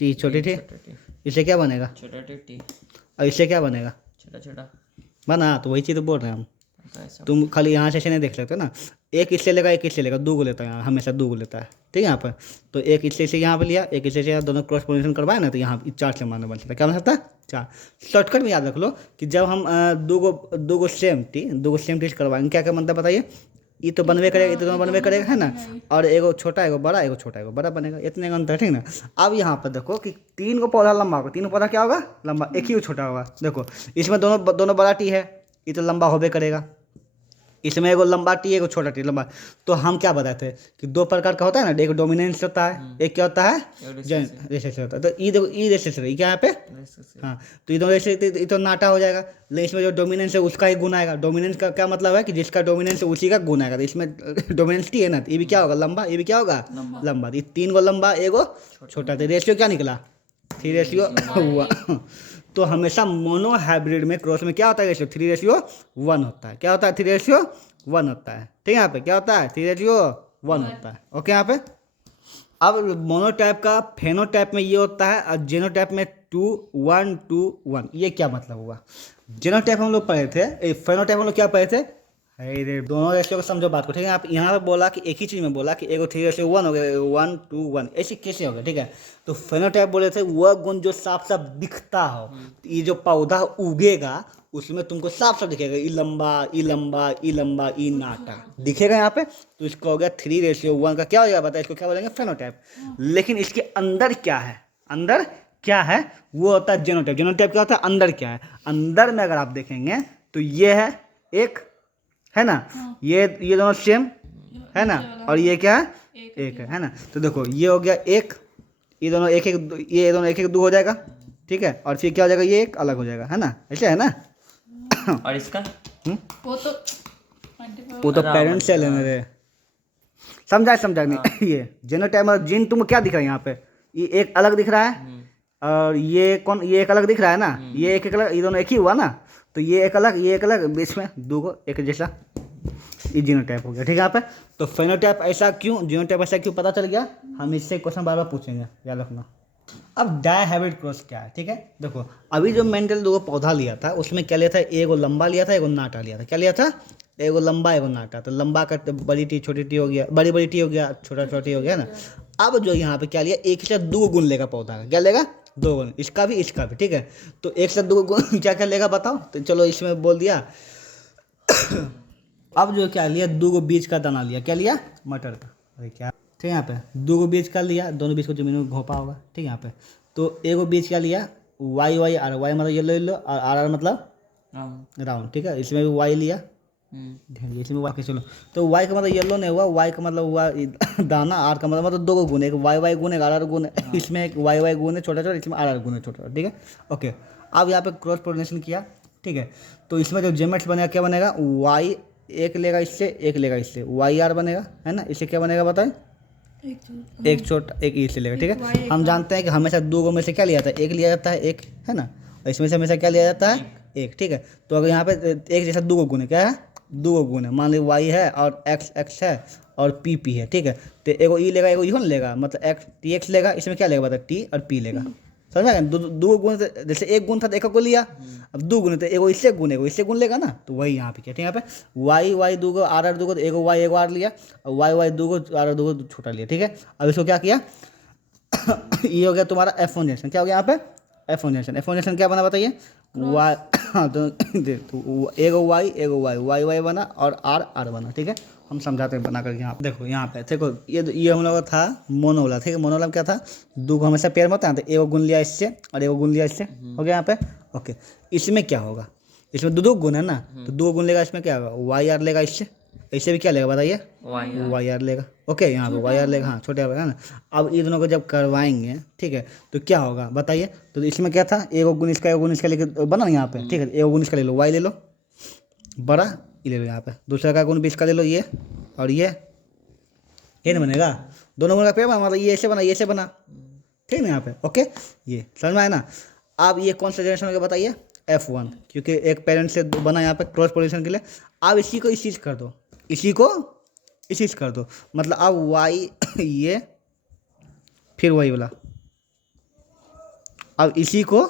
टी छोटी टी, छोटा टी इससे क्या बनेगा, छोटा टी और इससे क्या बनेगा, छोटा छोटा बना। तो वही चीज़ तो बोल रहे हैं हम। ऐसा तुम खाली यहाँ से ऐसे नहीं देख सकते ना, एक इससे लेगा, एक इससे लेगा, दो को लेता है यहाँ, हमेशा दो को लेता है, ठीक है। यहाँ पर तो एक इससे से यहाँ पे लिया, एक इससे से यहाँ, दोनों क्रॉस पोजीशन करवाए ना, तो यहाँ चार से मानना बन सकता है। क्या बन सकता है, चार। शॉर्टकट में याद रख लो कि जब हम दो गो सेम टी करवाएंगे, क्या क्या बनता है बताइए। ये तो बनवे करेगा, ये तो दोनों बनवे करेगा, है ना। और एगो छोटा एगो बड़ा, एगो छोटा एगो बड़ा बनेगा, इतने का अंतर है, ठीक ना। अब यहाँ पर देखो कि तीन को पौधा लंबा होगा, तीनों पौधा क्या होगा, लंबा, एक ही छोटा होगा। देखो इसमें दोनों दोनों बड़ा टी है, ये तो लंबा होबे करेगा। इसमें एगो लंबा टी, एगो छोटा टी, लंबा। तो हम क्या बताए थे कि दो प्रकार का होता है ना, एक डोमिनेंस होता है, एक क्या होता है, रेसेसिव होता है। तो ई देखो, ई रेसेसिव, क्या यहाँ पे, हाँ। तो ये दोनों रेसेसिव, ये तो नाटा हो जाएगा। लेकिन इसमें जो डोमिनेंस है उसका ही गुण आएगा। डोमिनेंस का क्या मतलब है कि जिसका डोमिनेंस है उसी का गुण आएगा। तो इसमें डोमिनेंस टी है ना, तो ये भी क्या होगा, लंबा, ये भी क्या होगा, लंबा। ये तीन गो लंबा, एगो छोटा। तो रेशियो क्या निकला, 3 हुआ। तो हमेशा मोनो हाइब्रिड में क्रॉस में क्या होता है, रेशियो 3:1 होता है। क्या होता है, 3:1 होता है, ठीक है। यहाँ पे क्या होता है, 3:1 होता है, ओके। यहाँ पे अब मोनोटाइप का फेनोटाइप में ये होता है, और जेनोटाइप में 2:1:2:1। ये क्या मतलब हुआ, जेनोटाइप हम लोग पढ़े थे, फेनोटाइप हम लोग क्या पढ़े थे, अरे दोनों रेशियो को समझो बात को, ठीक है। आप यहाँ पे बोला कि एक ही चीज़ में बोला कि एगो 3:1 हो गया, 1:1, ऐसे कैसे हो गया, ठीक है। तो फेनोटाइप बोले थे वह गुण जो साफ साफ दिखता हो। ये जो पौधा उगेगा उसमें तुमको साफ साफ दिखेगा, ई लंबा, ई लंबा, ई लंबा, ई नाटा दिखेगा यहाँ पे। तो इसको हो गया 3:1 का क्या हो जाएगा बताए, इसको क्या बोलेंगे, फेनोटाइप। लेकिन इसके अंदर क्या है, अंदर क्या है, वो होता है जेनोटाइप। जेनोटाइप क्या होता है, अंदर क्या है। अंदर में अगर आप देखेंगे तो ये है एक, है ना, ये दोनों सेम है ना, और ये क्या है, एक है ना। तो देखो ये हो गया एक, ये दोनों एक एक, ये दोनों एक एक दो हो जाएगा, ठीक है। और फिर क्या हो जाएगा, ये एक अलग हो जाएगा, है ना, ऐसे है ना। और इसका वो वो तो पेरेंट्स सेल है मेरे, समझा नहीं। ये जेनोटाइप मतलब जीन तुमको क्या दिख रहा है यहाँ पे, ये एक अलग दिख रहा है, और ये कौन, ये एक अलग दिख रहा है ना, ये एक अलग, ये दोनों एक ही हुआ ना। तो ये एक अलग, ये एक अलग, बीच में दो को एक जैसा, ये जीनोटाइप हो गया, ठीक है। यहाँ पे तो फेनोटाइप ऐसा क्यों, जीनोटाइप ऐसा क्यों, पता चल गया। हम इससे क्वेश्चन बार बार पूछेंगे, याद रखना। अब डाई हाइब्रिड क्रॉस क्या है, ठीक है। देखो अभी जो मेंडल दो पौधा लिया था उसमें क्या लिया था, एगो लंबा लिया था, एगो नाटा लिया था। क्या लिया था, एगो लंबा, एगो नाटा। तो लंबा का बड़ी टी छोटी टी हो गया, बड़ी बड़ी टी हो गया, छोटा छोटी हो गया ना। अब जो यहाँ पे क्या लिया, एक ही साथ दो गुण लेगा पौधा का, क्या लेगा, दो गुण, इसका भी इसका भी, ठीक है। तो एक साथ दो गुण क्या क्या लेगा बताओ। तो चलो इसमें बोल दिया। अब जो क्या लिया, दो गो बीज का दाना लिया, क्या लिया, मटर का, अरे क्या, ठीक है। यहाँ पे दो गो बीज का लिया, दोनों बीज को जमीन में घोंपा होगा, ठीक है। यहाँ पे तो एगो बीज क्या लिया, वाई मतलब येलो येलो, और आर मतलब राउंड, ठीक है। इसमें भी वाई लिया, ध्यान दीजिए, इसमें वाई के चलो, तो वाई का मतलब येलो नहीं हुआ, वाई का मतलब हुआ दाना, आर का मतलब दो को गुण, एक वाई वाई गुण, एक आर आर गुण, इसमें एक वाई वाई गुण है छोटा छोटा, इसमें आर आर गुण है छोटा छोटा, ठीक है। ओके, अब यहाँ पे क्रॉस पोलिनेशन किया, ठीक है। तो इसमें जो जेमेट्स बनेगा क्या बनेगा, वाई एक लेगा इससे, एक लेगा इससे, वाई आर बनेगा, है ना। इससे क्या बनेगा बताएं, एक छोटा एक ई से लेगा, ठीक है। हम जानते हैं कि हमेशा दो में से क्या लिया जाता है, एक लिया जाता है, एक, है ना। और इसमें से हमेशा क्या लिया जाता है, एक, ठीक है। तो अगर यहाँ पे एक जैसा दो गुण है, क्या है, दो गुण है, मान लीजिए वाई है और एक्स है और पी है, ठीक है। तो एगो ई लेगा, एगो ई लेगा, मतलब एक्स टी एक्स लेगा, इसमें क्या लेगा बता, टी और पी लेगा, समझ में। दो गुण जैसे एक गुण था तो एक को लिया, अब दो गुण तो एगो इससे गुण लेगा ना, तो वही यहाँ पे क्या, ठीक है। यहाँ पे वाई वाई दो को, आर आर दो को, तो एगो वाई एगो आर लिया, और वाई वाई दो को, आर आर दो को छोटा लिया, ठीक है। अब इसको क्या किया ये हो गया तुम्हारा F1 जंक्शन, क्या हो गया यहाँ पे, F1 जंक्शन। F1 जंक्शन क्या बना बताइए, वाई, हाँ तो एगो वाई वाई वाई बना और आर आर बना, ठीक है। हम समझाते हैं बना करके, यहाँ देखो, यहाँ पे देखो, ये हम लोग का था मोनोला, ठीक है। मोनोला में क्या था, दो को हमेशा पेयर में होता है, तो एगो गुण लिया इससे और एगो गुण लिया इससे, हो गया यहाँ पे। ओके, इसमें क्या होगा, इसमें दो गुण है ना, तो दो गुण लेगा, इसमें क्या होगा, वाई आर लेगा इससे, इससे भी क्या लेगा बताइए, वाई आर लेगा, ओके। यहाँ पे वाई आर लेगा, हाँ छोटे है ना। अब ये दोनों को जब करवाएंगे, ठीक है, तो क्या होगा बताइए। तो इसमें क्या था, एगो गुण इसका लेके बना ना यहाँ पे, ठीक है। एगो गुण इसका ले लो, वाई ले लो, बड़ा ये ले लो, यहाँ पे दूसरा का गुण भी इसका ले लो, ये और ये नहीं बनेगा, दोनों गुण का पेड़ मतलब ये ऐसे बना, ये ऐसे बना, ठीक है ना, यहाँ पे। ओके, ये समझ में आया ना। अब ये कौन सा जनरेशन हो गया बताइए, F1, क्योंकि एक पेरेंट से बना यहाँ पे क्रॉस पोलिनेशन के लिए। अब इसी को इस चीज़ कर दो, इसी को इस चीज़ कर दो, मतलब अब वाई ये फिर वही वाला, अब इसी को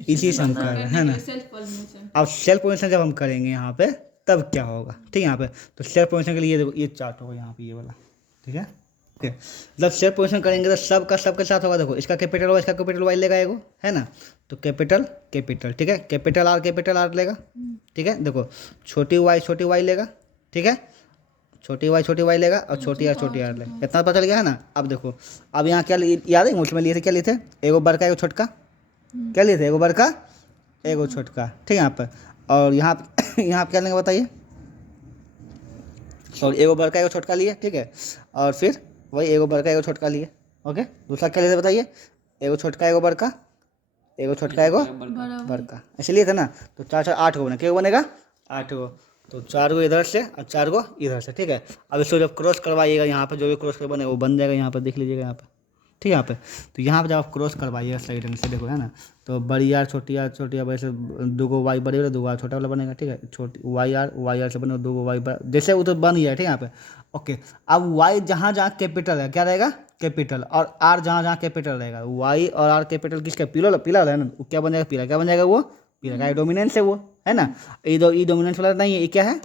इसी से हम कर रहे हैं, है ना। अब सेल्फ पोजिशन जब हम करेंगे यहाँ पे, तब क्या होगा, ठीक है। यहाँ पे तो सेल्फ पोजिशन के लिए ये देखो, ये चार्ट होगा यहाँ पे, ये वाला, ठीक है। ओके, जब सेल्फ पोजिशन करेंगे तो सबके साथ होगा, देखो इसका कैपिटल होगा, इसका कैपिटल वाई लेगा एगो, है ना। तो कैपिटल, ठीक है, कैपिटल आर लेगा, ठीक है। देखो छोटी वाई लेगा, ठीक है, छोटी वाई लेगा और छोटी आर लेगा, इतना पता चल गया है ना। अब देखो, अब यहाँ क्या याद है, उसमें लिए थे, क्या लिए थे, एगो बड़का एगो छोटका, क्या लिए थे, एगो बड़का एगो छोटका, ठीक है यहाँ पर। और यहाँ यहाँ पे क्या लेंगे बताइए, सॉरी, एगो बड़का एगो छोटका लिए, ठीक है। और फिर वही एगो बड़का एगो छोटका लिए, ओके। दूसरा क्या लेते बताइए, एगो छोटका एगो बड़का, एगो छोटका एगो बड़का, ऐसे लिए थे ना। तो चार चार आठ गो बने, क्या बनेगा, 8 गो। तो 4 गो इधर से और 4 गो इधर से, ठीक है। अब इसको जब क्रॉस करवाइएगा यहाँ पे, जो भी क्रॉस कर बने वो बन जाएगा यहाँ पर, देख लीजिएगा यहाँ पे, ठीक है। यहाँ पे तो यहाँ पे जब आप क्रॉस करवाइएगा सही ढंग से, देखो, है ना। तो बड़ी आर छोटी आर वैसे दो गो वाई बड़ी वाला, दो आर छोटा वाला बनेगा, ठीक है। छोटी वाई आर से बनेगा, दो गो वाई बड़ा, जैसे वो तो बन गया, ठीक है यहाँ पे। ओके, अब वाई जहाँ जहाँ कैपिटल है क्या रहेगा, कैपिटल, और आर जहाँ जहाँ कैपिटल रहेगा, वाई और आर कैपिटल किसका, पीला है ना, वो क्या बन जाएगा, पीला, क्या बन जाएगा, वो पीला का डोमिनेंस है वो, है ना। ई डोमिनेंस वाला नहीं है, ये क्या है,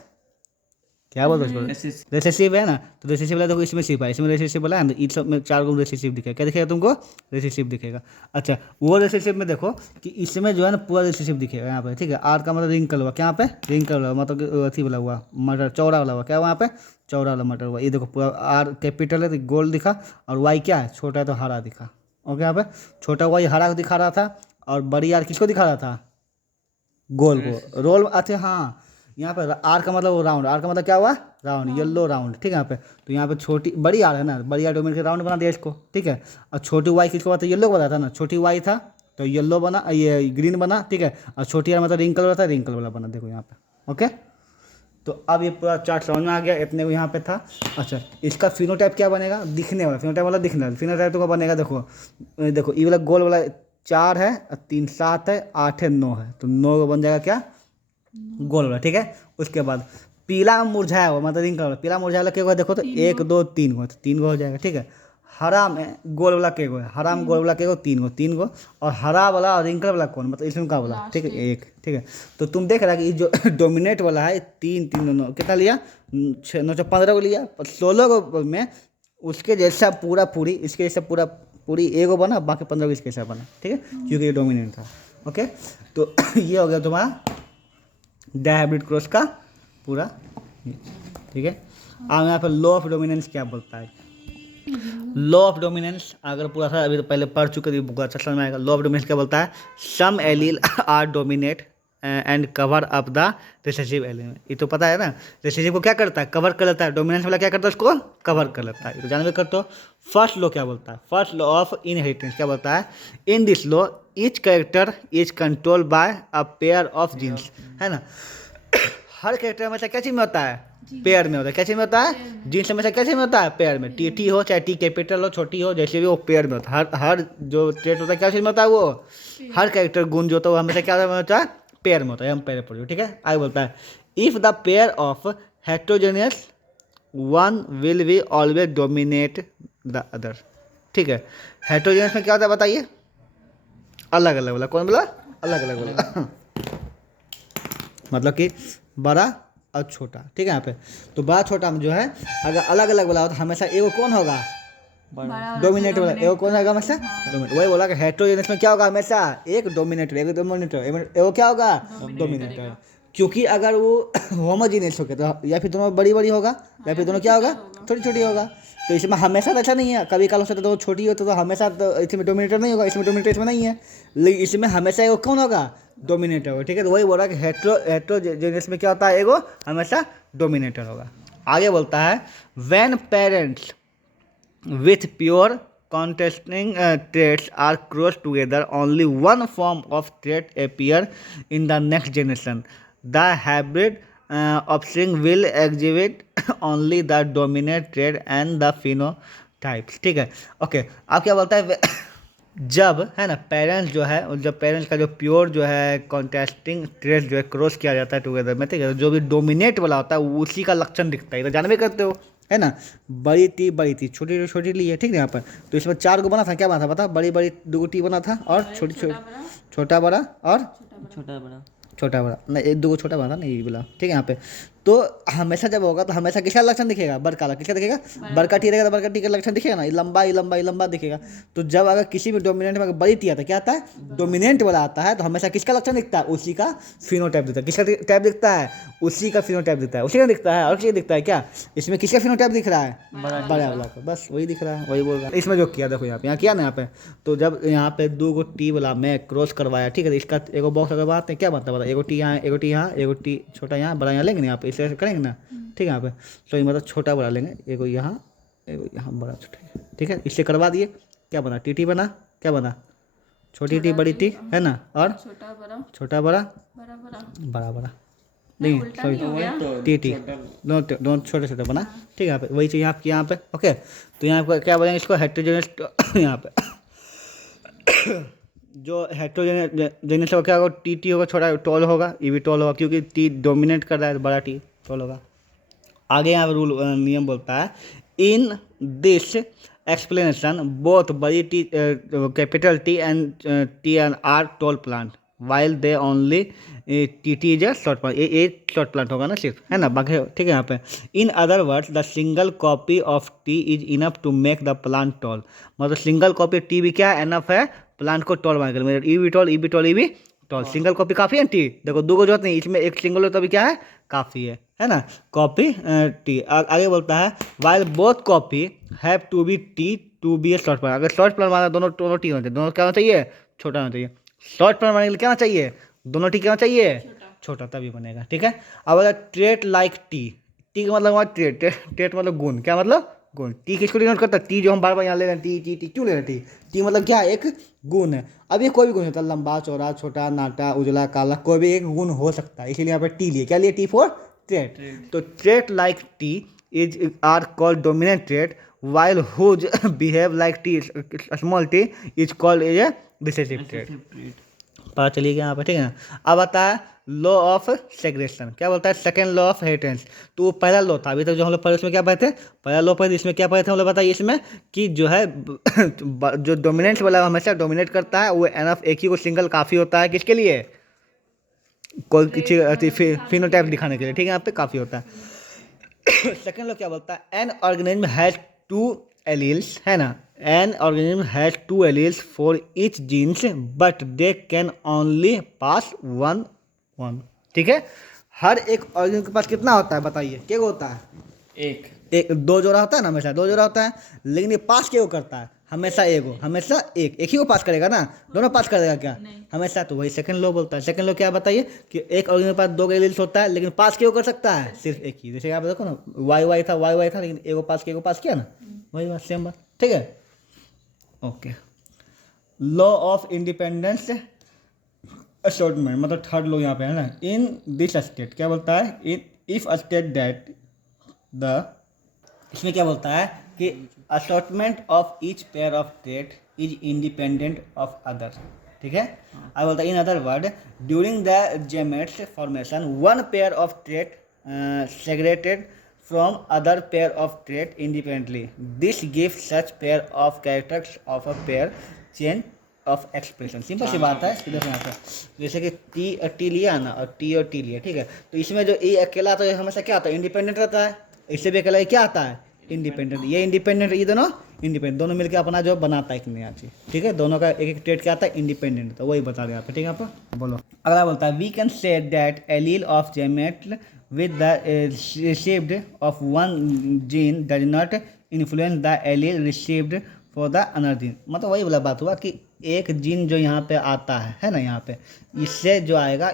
क्या बोलते हैं उसको, रेसेसिव है ना। तो रेसेसिव वाला देखो, इसमें सिर्फ है, इसमें रेसेसिव वाला है ना, इस सब में 4 को रेसेसिव दिखेगा, क्या दिखेगा तुमको, रेसेसिव दिखेगा। अच्छा, वो रेसेसिव में देखो कि इसमें जो है ना पूरा रेसेसिव दिखेगा यहाँ पे, ठीक है। आर का मतलब रिंकल हुआ, क्या यहाँ पे रिंकल हुआ, मतलब अथी वाला हुआ, मटर चौड़ा वाला हुआ, क्या हुआ यहाँ पे, चौड़ा वाला मटर हुआ। ये देखो पूरा आर कैपिटल है तो गोल दिखा, और वाई क्या है, छोटा है तो हरा दिखा, ओके। यहाँ पे छोटा वाई हरा दिखा रहा था, और बड़ी आर किसको दिखा रहा था, गोल को, रोल। अच्छा हाँ, यहाँ पे आर का मतलब राउंड, आर का मतलब क्या हुआ, राउंड, येलो राउंड, ठीक है। यहाँ पे तो यहाँ पे छोटी बड़ी आर है ना, बड़ी आर डोमिनेट के राउंड बना दिया इसको, ठीक है। और छोटी वाई किसको बताया, येलो को बताया था ना, छोटी वाई था तो येलो बना, ये ग्रीन बना, ठीक है। और छोटी आर मतलब रिंकल वाला था, रिंकल वाला बना, देखो यहाँ पे, ओके। तो अब ये पूरा चार्ट समझ में आ गया, इतने को यहाँ पे था। अच्छा, इसका फिनोटाइप क्या बनेगा, दिखने वाला, फिनोटाइप वाला दिखने वाला, फिनोटाइप तो क्या बनेगा, देखो ये वाला गोल वाला 4 है, 3 7 है, 8 है, 9 है, तो 9 का बन जाएगा क्या, गोल वाला, ठीक है। उसके बाद पीला मुरझाया हुआ मतलब रिंकल वाला, पीला मुरझाया वाला क्या होगा, देखो तो 1 2 3 गो, तो 3 गो हो जाएगा, ठीक है। हरा में गोल वाला के गो है, हरा में गोल वाला के गो 3 गो, और हरा वाला और रिंकल वाला कौन, मतलब इसमें का वाला, ठीक है, 1, ठीक है। तो तुम देख रहा है कि जो डोमिनेट वाला है 3 3 9 कितना लिया, 6 9 15 को लिया, 16 को में उसके जैसा पूरी इसके जैसा पूरी एगो बना, बाकी 15 को इसके जैसा बना, ठीक है, क्योंकि ये डोमिनेंट था, ओके। तो ये हो गया तुम्हारा डायहाइब्रिड क्रॉस का पूरा, ठीक है। अब यहाँ पर लॉ ऑफ डोमिनेंस क्या बोलता है, लॉ ऑफ डोमिनेंस अगर पूरा था अभी तो पहले पढ़ चुके थे, बुक अच्छा समझ में आएगा। लॉ ऑफ डोमिनेंस क्या बोलता है, some allele are dominate and cover up the recessive element. ये तो पता है ना, रिसेसिव को क्या करता है, कवर कर लेता है, डोमिनेंस वाला क्या करता है, उसको कवर कर लेता है। ये तो जानवे करते हो। फर्स्ट लॉ क्या बोलता है, फर्स्ट लॉ ऑफ इनहेरिटेंस क्या बोलता है, in this law each character is control by a pair of genes, है ना। हर कैरेक्टर हमेशा क्या चीज में होता है, पेयर में होता है। क्या चीज में होता है, जीन्स हमेशा क्या चीज में होता है, पेयर में। टी हो चाहे टी कैपिटल हो छोटी हो जैसे भी, वो पेयर में होता है। हर जो ट्रेट होता है क्या चीज में होता है, वो हर कैरेक्टर गुण जो होता है वो हमेशा क्या में होता है, पेयर में होता है। हम पेयर पढ़ो, ठीक है। आगे बोलता है if the pair of heterogeneous one will be always dominate the other, ठीक है। हेट्रोजेनियस में क्या होता है बताइए, अलग अलग बोला, कौन बोला, अलग अलग बोला मतलब कि बड़ा और छोटा, ठीक है। यहाँ पे तो बड़ा छोटा में जो है अगर अलग अलग बोला हो तो हमेशा एगो कौन होगा, डोमिनेट वाला, एगो कौन होगा हमेशा, डोमिनेट। वही बोला कि हेट्रोजेनियस में क्या होगा, हमेशा एक डोमिनेटर, एक डोमिनेटर, एगो क्या होगा, डोमिनेटर। क्योंकि अगर वो होमोजीनियस हो गया तो या फिर दोनों बड़ी बड़ी होगा या फिर दोनों क्या होगा, छोटी छोटी होगा। तो इसमें हमेशा तो अच्छा नहीं है, कभी काल हो सकता है तो छोटी हो तो हमेशा तो इसमें डोमिनेटर नहीं होगा, इसमें डोमिनेटर इसमें नहीं है, लेकिन इसमें हमेशा एगो कौन होगा, डोमिनेटर होगा, ठीक है। तो वही बोल रहा है कि हेट्रोजेनियस में क्या होता है, एगो हमेशा डोमिनेटर होगा। आगे बोलता है when parents with pure contrasting traits are crossed together, only one form of trait appear in the next generation. The hybrid offspring will exhibit only the dominant trait and the phenotypes, ठीक है। Okay, अब क्या बोलता है जब है ना parents जो है, जब पेरेंट्स का जो प्योर जो है कॉन्ट्रास्टिंग ट्रेट जो है क्रॉस किया जाता है टुगेदर में, ठीक है। जो भी डोमिनेट वाला होता है उसी का लक्षण दिखता है, तो जानवे करते हो, है ना। बड़ी टी छोटी छोटी ली है, ठीक है। यहाँ पर तो इसमें 4 को बना था, क्या बना था बता, बड़ी 2 टी बना था और छोटी छोटा बड़ा और छोटा बड़ा, नहीं 1 2 छोटा बना था, नहीं बोला, ठीक है। यहाँ पे तो हमेशा जब होगा तो हमेशा किसका लक्षण दिखेगा, बड़का का, किसका दिखेगा, बड़का टी रहेगा तो बड़का टी का लक्षण दिखेगा ना, लंबा दिखेगा। तो जब अगर किसी भी डोमिनेंट में बड़ी टी आता है, क्या आता है, डोमिनेंट वाला आता है, तो हमेशा किसका लक्षण दिखता है, उसी का फिनोटाइप दिखता है। किसका टाइप दिखता है, उसी का फिनोटाइप दिखता है, उसी का दिखता है। और किसी दिखता है क्या, इसमें किसका फिनोटाइप दिख रहा है, बड़ा वाला का, बस वही दिख रहा है, वही बोल रहा है। इसमें जो किया देखो यहाँ किया ना, यहाँ पे तो जब यहाँ पे 2 गो टी वाला मैं क्रॉस करवाया, ठीक है। इसका एगो बॉक्स अगर बात है क्या बनता है बता, एगो टी यहाँ, एगो टी यहाँ, एगो टी छोटा यहाँ, बड़ा यहाँ लेंगे ना, यहाँ पे इसे करेंगे ना, ठीक है। यहाँ पे तो ये मतलब छोटा बड़ा लेंगे, एगो यहाँ बड़ा छोटा, ठीक है। इससे करवा दिए, क्या बना, टी बना, क्या बना, छोटी टी बड़ी टी, है ना, और छोटा बड़ा बड़ा नहीं, सॉरी टी दोनों छोटे छोटे बना, ठीक है। यहाँ पे वही चीज़ यहाँ पे ओके। तो यहाँ पे क्या बोलेंगे इसको, हेट्रोजेनियस यहाँ पे जो हेट्रोजेनियस होगा क्या होगा, टी होगा छोटा टॉल होगा, ये भी टॉल होगा क्योंकि टी डोमिनेट कर रहा है, बड़ा टी टॉल होगा। आगे यहाँ रूल नियम बोलता है इन दिस एक्सप्लेनेशन बोथ बड़ी T capital T and are tall plant while they only T is a short plant, ये शॉर्ट प्लांट होगा ना सिर्फ, है ना, बाकी ठीक है। यहाँ पे in other words the single copy of T is enough to make the plant tall, मतलब सिंगल कॉपी टी भी क्या एनफ है प्लांट को टॉल बनाने के लिए, ई भी टॉल, सिंगल कॉपी काफ़ी है टी, देखो 2 को जरूरत नहीं, इसमें एक सिंगल हो तो भी क्या है, काफ़ी है ना, कॉपी टी। आगे बोलता है while both copy have to be T to be a short plant, अगर शॉर्ट प्लांट माना दोनों टी होना चाहिए, दोनों क्या होना चाहिए, छोटा होना चाहिए। शॉर्ट प्लांट बनाने के लिए क्या होना चाहिए, दोनों टी क्या होना चाहिए, छोटा, तभी बनेगा, ठीक है। अब अगर ट्रेट लाइक टी का मतलब हमारा ट्रेट मतलब गुण, क्या मतलब गुण। टी किसको डिनोट करता है, टी जो हम बार बार यहाँ ले रहे हैं, टी क्यों ले रहे हैं, टी मतलब क्या, एक गुण है। अब ये कोई भी गुण होता है, लंबा चौड़ा छोटा नाटा उजला काला, कोई भी एक गुण हो सकता है, इसीलिए यहाँ पर टी लिए, क्या लिए, टी फॉर ट्रेट। तो trait like T is are called dominant trait while whose behave like t small t is called a recessive trait। पता चलिए यहाँ पे, ठीक है ना। अब आता है लॉ ऑफ सेग्रेशन, क्या बोलता है, सेकेंड लॉ ऑफ हेरिटेंस। तो पहला लॉ था, अभी तक जो हम लोग पढ़े उसमें क्या पढ़े थे, पहला लॉ पढ़े, इसमें क्या पढ़े थे हम लोग बताइए, इसमें कि जो है जो डोमिनेंस वाला हमेशा डोमिनेट करता है वो एनफ एक ही को सिंगल काफ़ी होता है, किसके लिए, कोई किसी फिनोटाइप दिखाने के लिए, ठीक है। यहाँ पे काफ़ी होता है। सेकेंड लॉ क्या बोलता है, एन ऑर्गेनिज्म हैज 2 एलील्स, है ना, an organism has 2 alleles for each genes but they can only pass one, ठीक है। हर एक ऑर्गेनिज्म के पास कितना होता है बताइए, क्या होता है, एक 2 जोड़ा होता है ना, हमेशा 2 जोड़ा होता है, लेकिन ये पास क्या करता है, हमेशा एक हो, हमेशा एक ही को पास करेगा ना, दोनों पास करेगा क्या? हमेशा। तो वही सेकंड लॉ बोलता है। सेकंड लॉ क्या बताइए कि एक ऑर्गेनिज्म के पास दो एलिल्स होता है, लेकिन पास क्यों कर सकता है? सिर्फ एक ही। जैसे आप देखो ना, वाई था लेकिन एक को पास किया ना, वही बात, सेम बात, ठीक है। Okay, law of independence assortment, मतलब थर्ड लॉ यहाँ पे है ना। इन दिस स्टेट क्या बोलता है? In if state that the, इसमें क्या बोलता है कि assortment of each pair of trait is independent of other, ठीक है। अब बोलता है in other word, during the gametes formation one pair of trait segregated from other pair of trait independently, this gives such pair of characters of a pair change of expression. Simple सी बात है। देखो यहाँ पर जैसे कि T लिया ना और टी लिया, ठीक है। तो इसमें जो ए अकेला तो हमेशा क्या आता है? इंडिपेंडेंट रहता है। इससे भी अकेला ये क्या आता है? इंडिपेंडेंट। ये इंडिपेंडेंट, ये दोनों इंडिपेंडेंट, दोनों मिलकर अपना जो बनाता है एक नया चीज़, ठीक है। दोनों का एक एक ट्रेट क्या आता है? इंडिपेंडेंट। तो वही बता रहे यहाँ पे, ठीक है। यहाँ पर बोलो, अगला बोलता है we can say that allele of gamete with the received of one gene does not influence the allele received for the another gene। मतलब वही वाला बात हुआ कि एक जीन जो यहाँ पे आता है ना, यहाँ पे इससे जो आएगा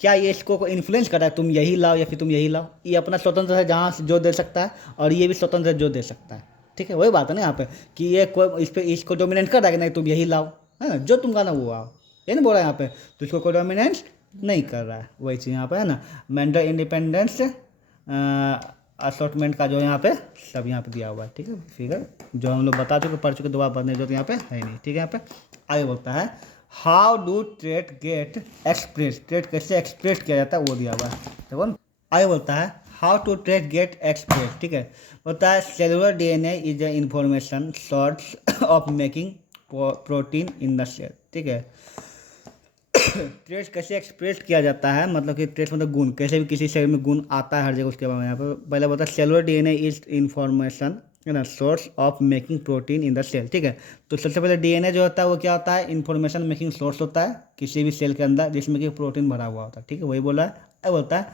क्या ये इसको इन्फ्लुएंस कर रहा है तुम यही लाओ या फिर तुम यही लाओ? ये अपना स्वतंत्र है, जहाँ से जो दे सकता है, और ये भी स्वतंत्र है जो दे सकता है, ठीक है। वही बात है ना यहाँ पे कि ये कोई इस पे इसको डोमिनेट कर रहा है कि नहीं तुम यही लाओ, है ना, जो तुम गाना वो आओ, ये नहीं बोल रहा है यहाँ पे। तो इसको कोई डोमिनेंस नहीं कर रहा है, वही चीज़ यहाँ पे है ना। मेंटल इंडिपेंडेंस असॉर्टमेंट का जो यहाँ पे सब यहाँ पे दिया हुआ है, ठीक है। फिगर जो हम लोग बता चुके, पढ़ चुके, दोबारा पढ़ने जो यहाँ पे है नहीं, ठीक है। यहाँ पे आगे बोलता है how do trait get express, trait कैसे एक्सप्रेस किया जाता है वो दिया हुआ है, देखो। आगे बोलता है how to trait get express, ठीक है। बोलता है cellular DNA is the information source of making protein in the cell, ठीक है। ट्रेट कैसे एक्सप्रेस किया जाता है, मतलब कि ट्रेट मतलब गुण, कैसे भी किसी शरीर में गुण आता है हर जगह, उसके बारे में यहाँ पर पहले बोलता है सेलुलर डीएनए इज इंफॉर्मेशन है ना source of making protein in the cell, ठीक है। तो सबसे पहले डीएनए जो होता है वो क्या होता है? इंफॉर्मेशन मेकिंग सोर्स होता है किसी भी सेल के अंदर जिसमें कि प्रोटीन भरा हुआ होता है, ठीक है। वही बोला है। बोलता है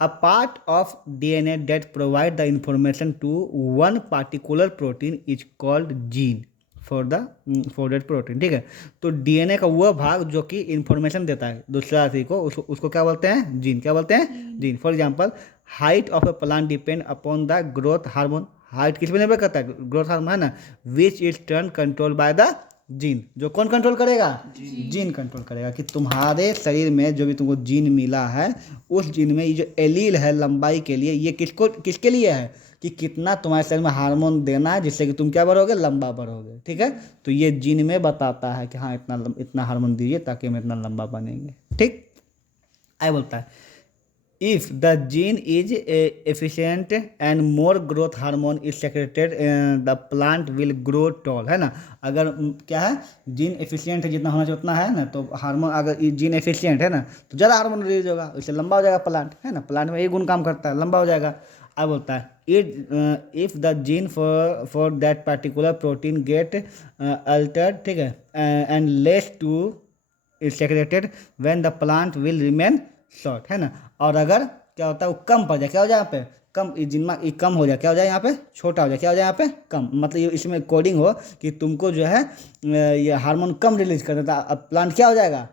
a part of DNA that provide the information to one particular protein is called gene for that protein, ठीक है। तो डीएनए का वह भाग जो कि इंफॉर्मेशन देता है दूसरा चीज को, उसको क्या बोलते हैं? जीन। क्या बोलते हैं? Gene. For example height of A plant depend upon the growth hormone. Height किस पे निर्भर करता है? ग्रोथ हार्मोन, है ना। Which is turn control by the gene. जो कौन कंट्रोल करेगा? जीन कंट्रोल करेगा। कि तुम्हारे शरीर में जो भी तुमको जीन मिला है, उस जीन में ये जो एलील है लंबाई के लिए, ये किसके लिए है? कि कितना तुम्हारे शरीर में हार्मोन देना है जिससे कि तुम क्या बढ़ोगे? लंबा बढ़ोगे, ठीक है। तो ये जीन में बताता है कि हाँ इतना हार्मोन दीजिए ताकि हम इतना लंबा बनेंगे, ठीक। आई बोलता है if the gene is efficient and more growth hormone is secreted the plant will grow tall, है ना। अगर क्या है? जीन एफिशिएंट है, जितना होना चाहिए उतना है ना, तो हार्मोन, अगर जीन एफिशिएंट है ना तो ज़्यादा हार्मोन रिलीज होगा, उससे लंबा हो जाएगा प्लांट, है ना। प्लांट में यही गुण काम करता है, लंबा हो जाएगा। अब बोलता है if the gene for that particular protein get altered, ठीक है, and less to secreted when the plant will remain short, है ना। और अगर क्या होता है वो कम पड़ जाए, क्या हो जाए यहाँ पे? कम, जिनमा कम हो जाए, क्या हो जाए यहाँ पे? छोटा हो जाए, क्या हो जाए यहाँ पे? कम। मतलब ये इसमें कोडिंग हो कि तुमको जो है ये हार्मोन कम रिलीज कर देता, अब प्लांट क्या हो जाएगा?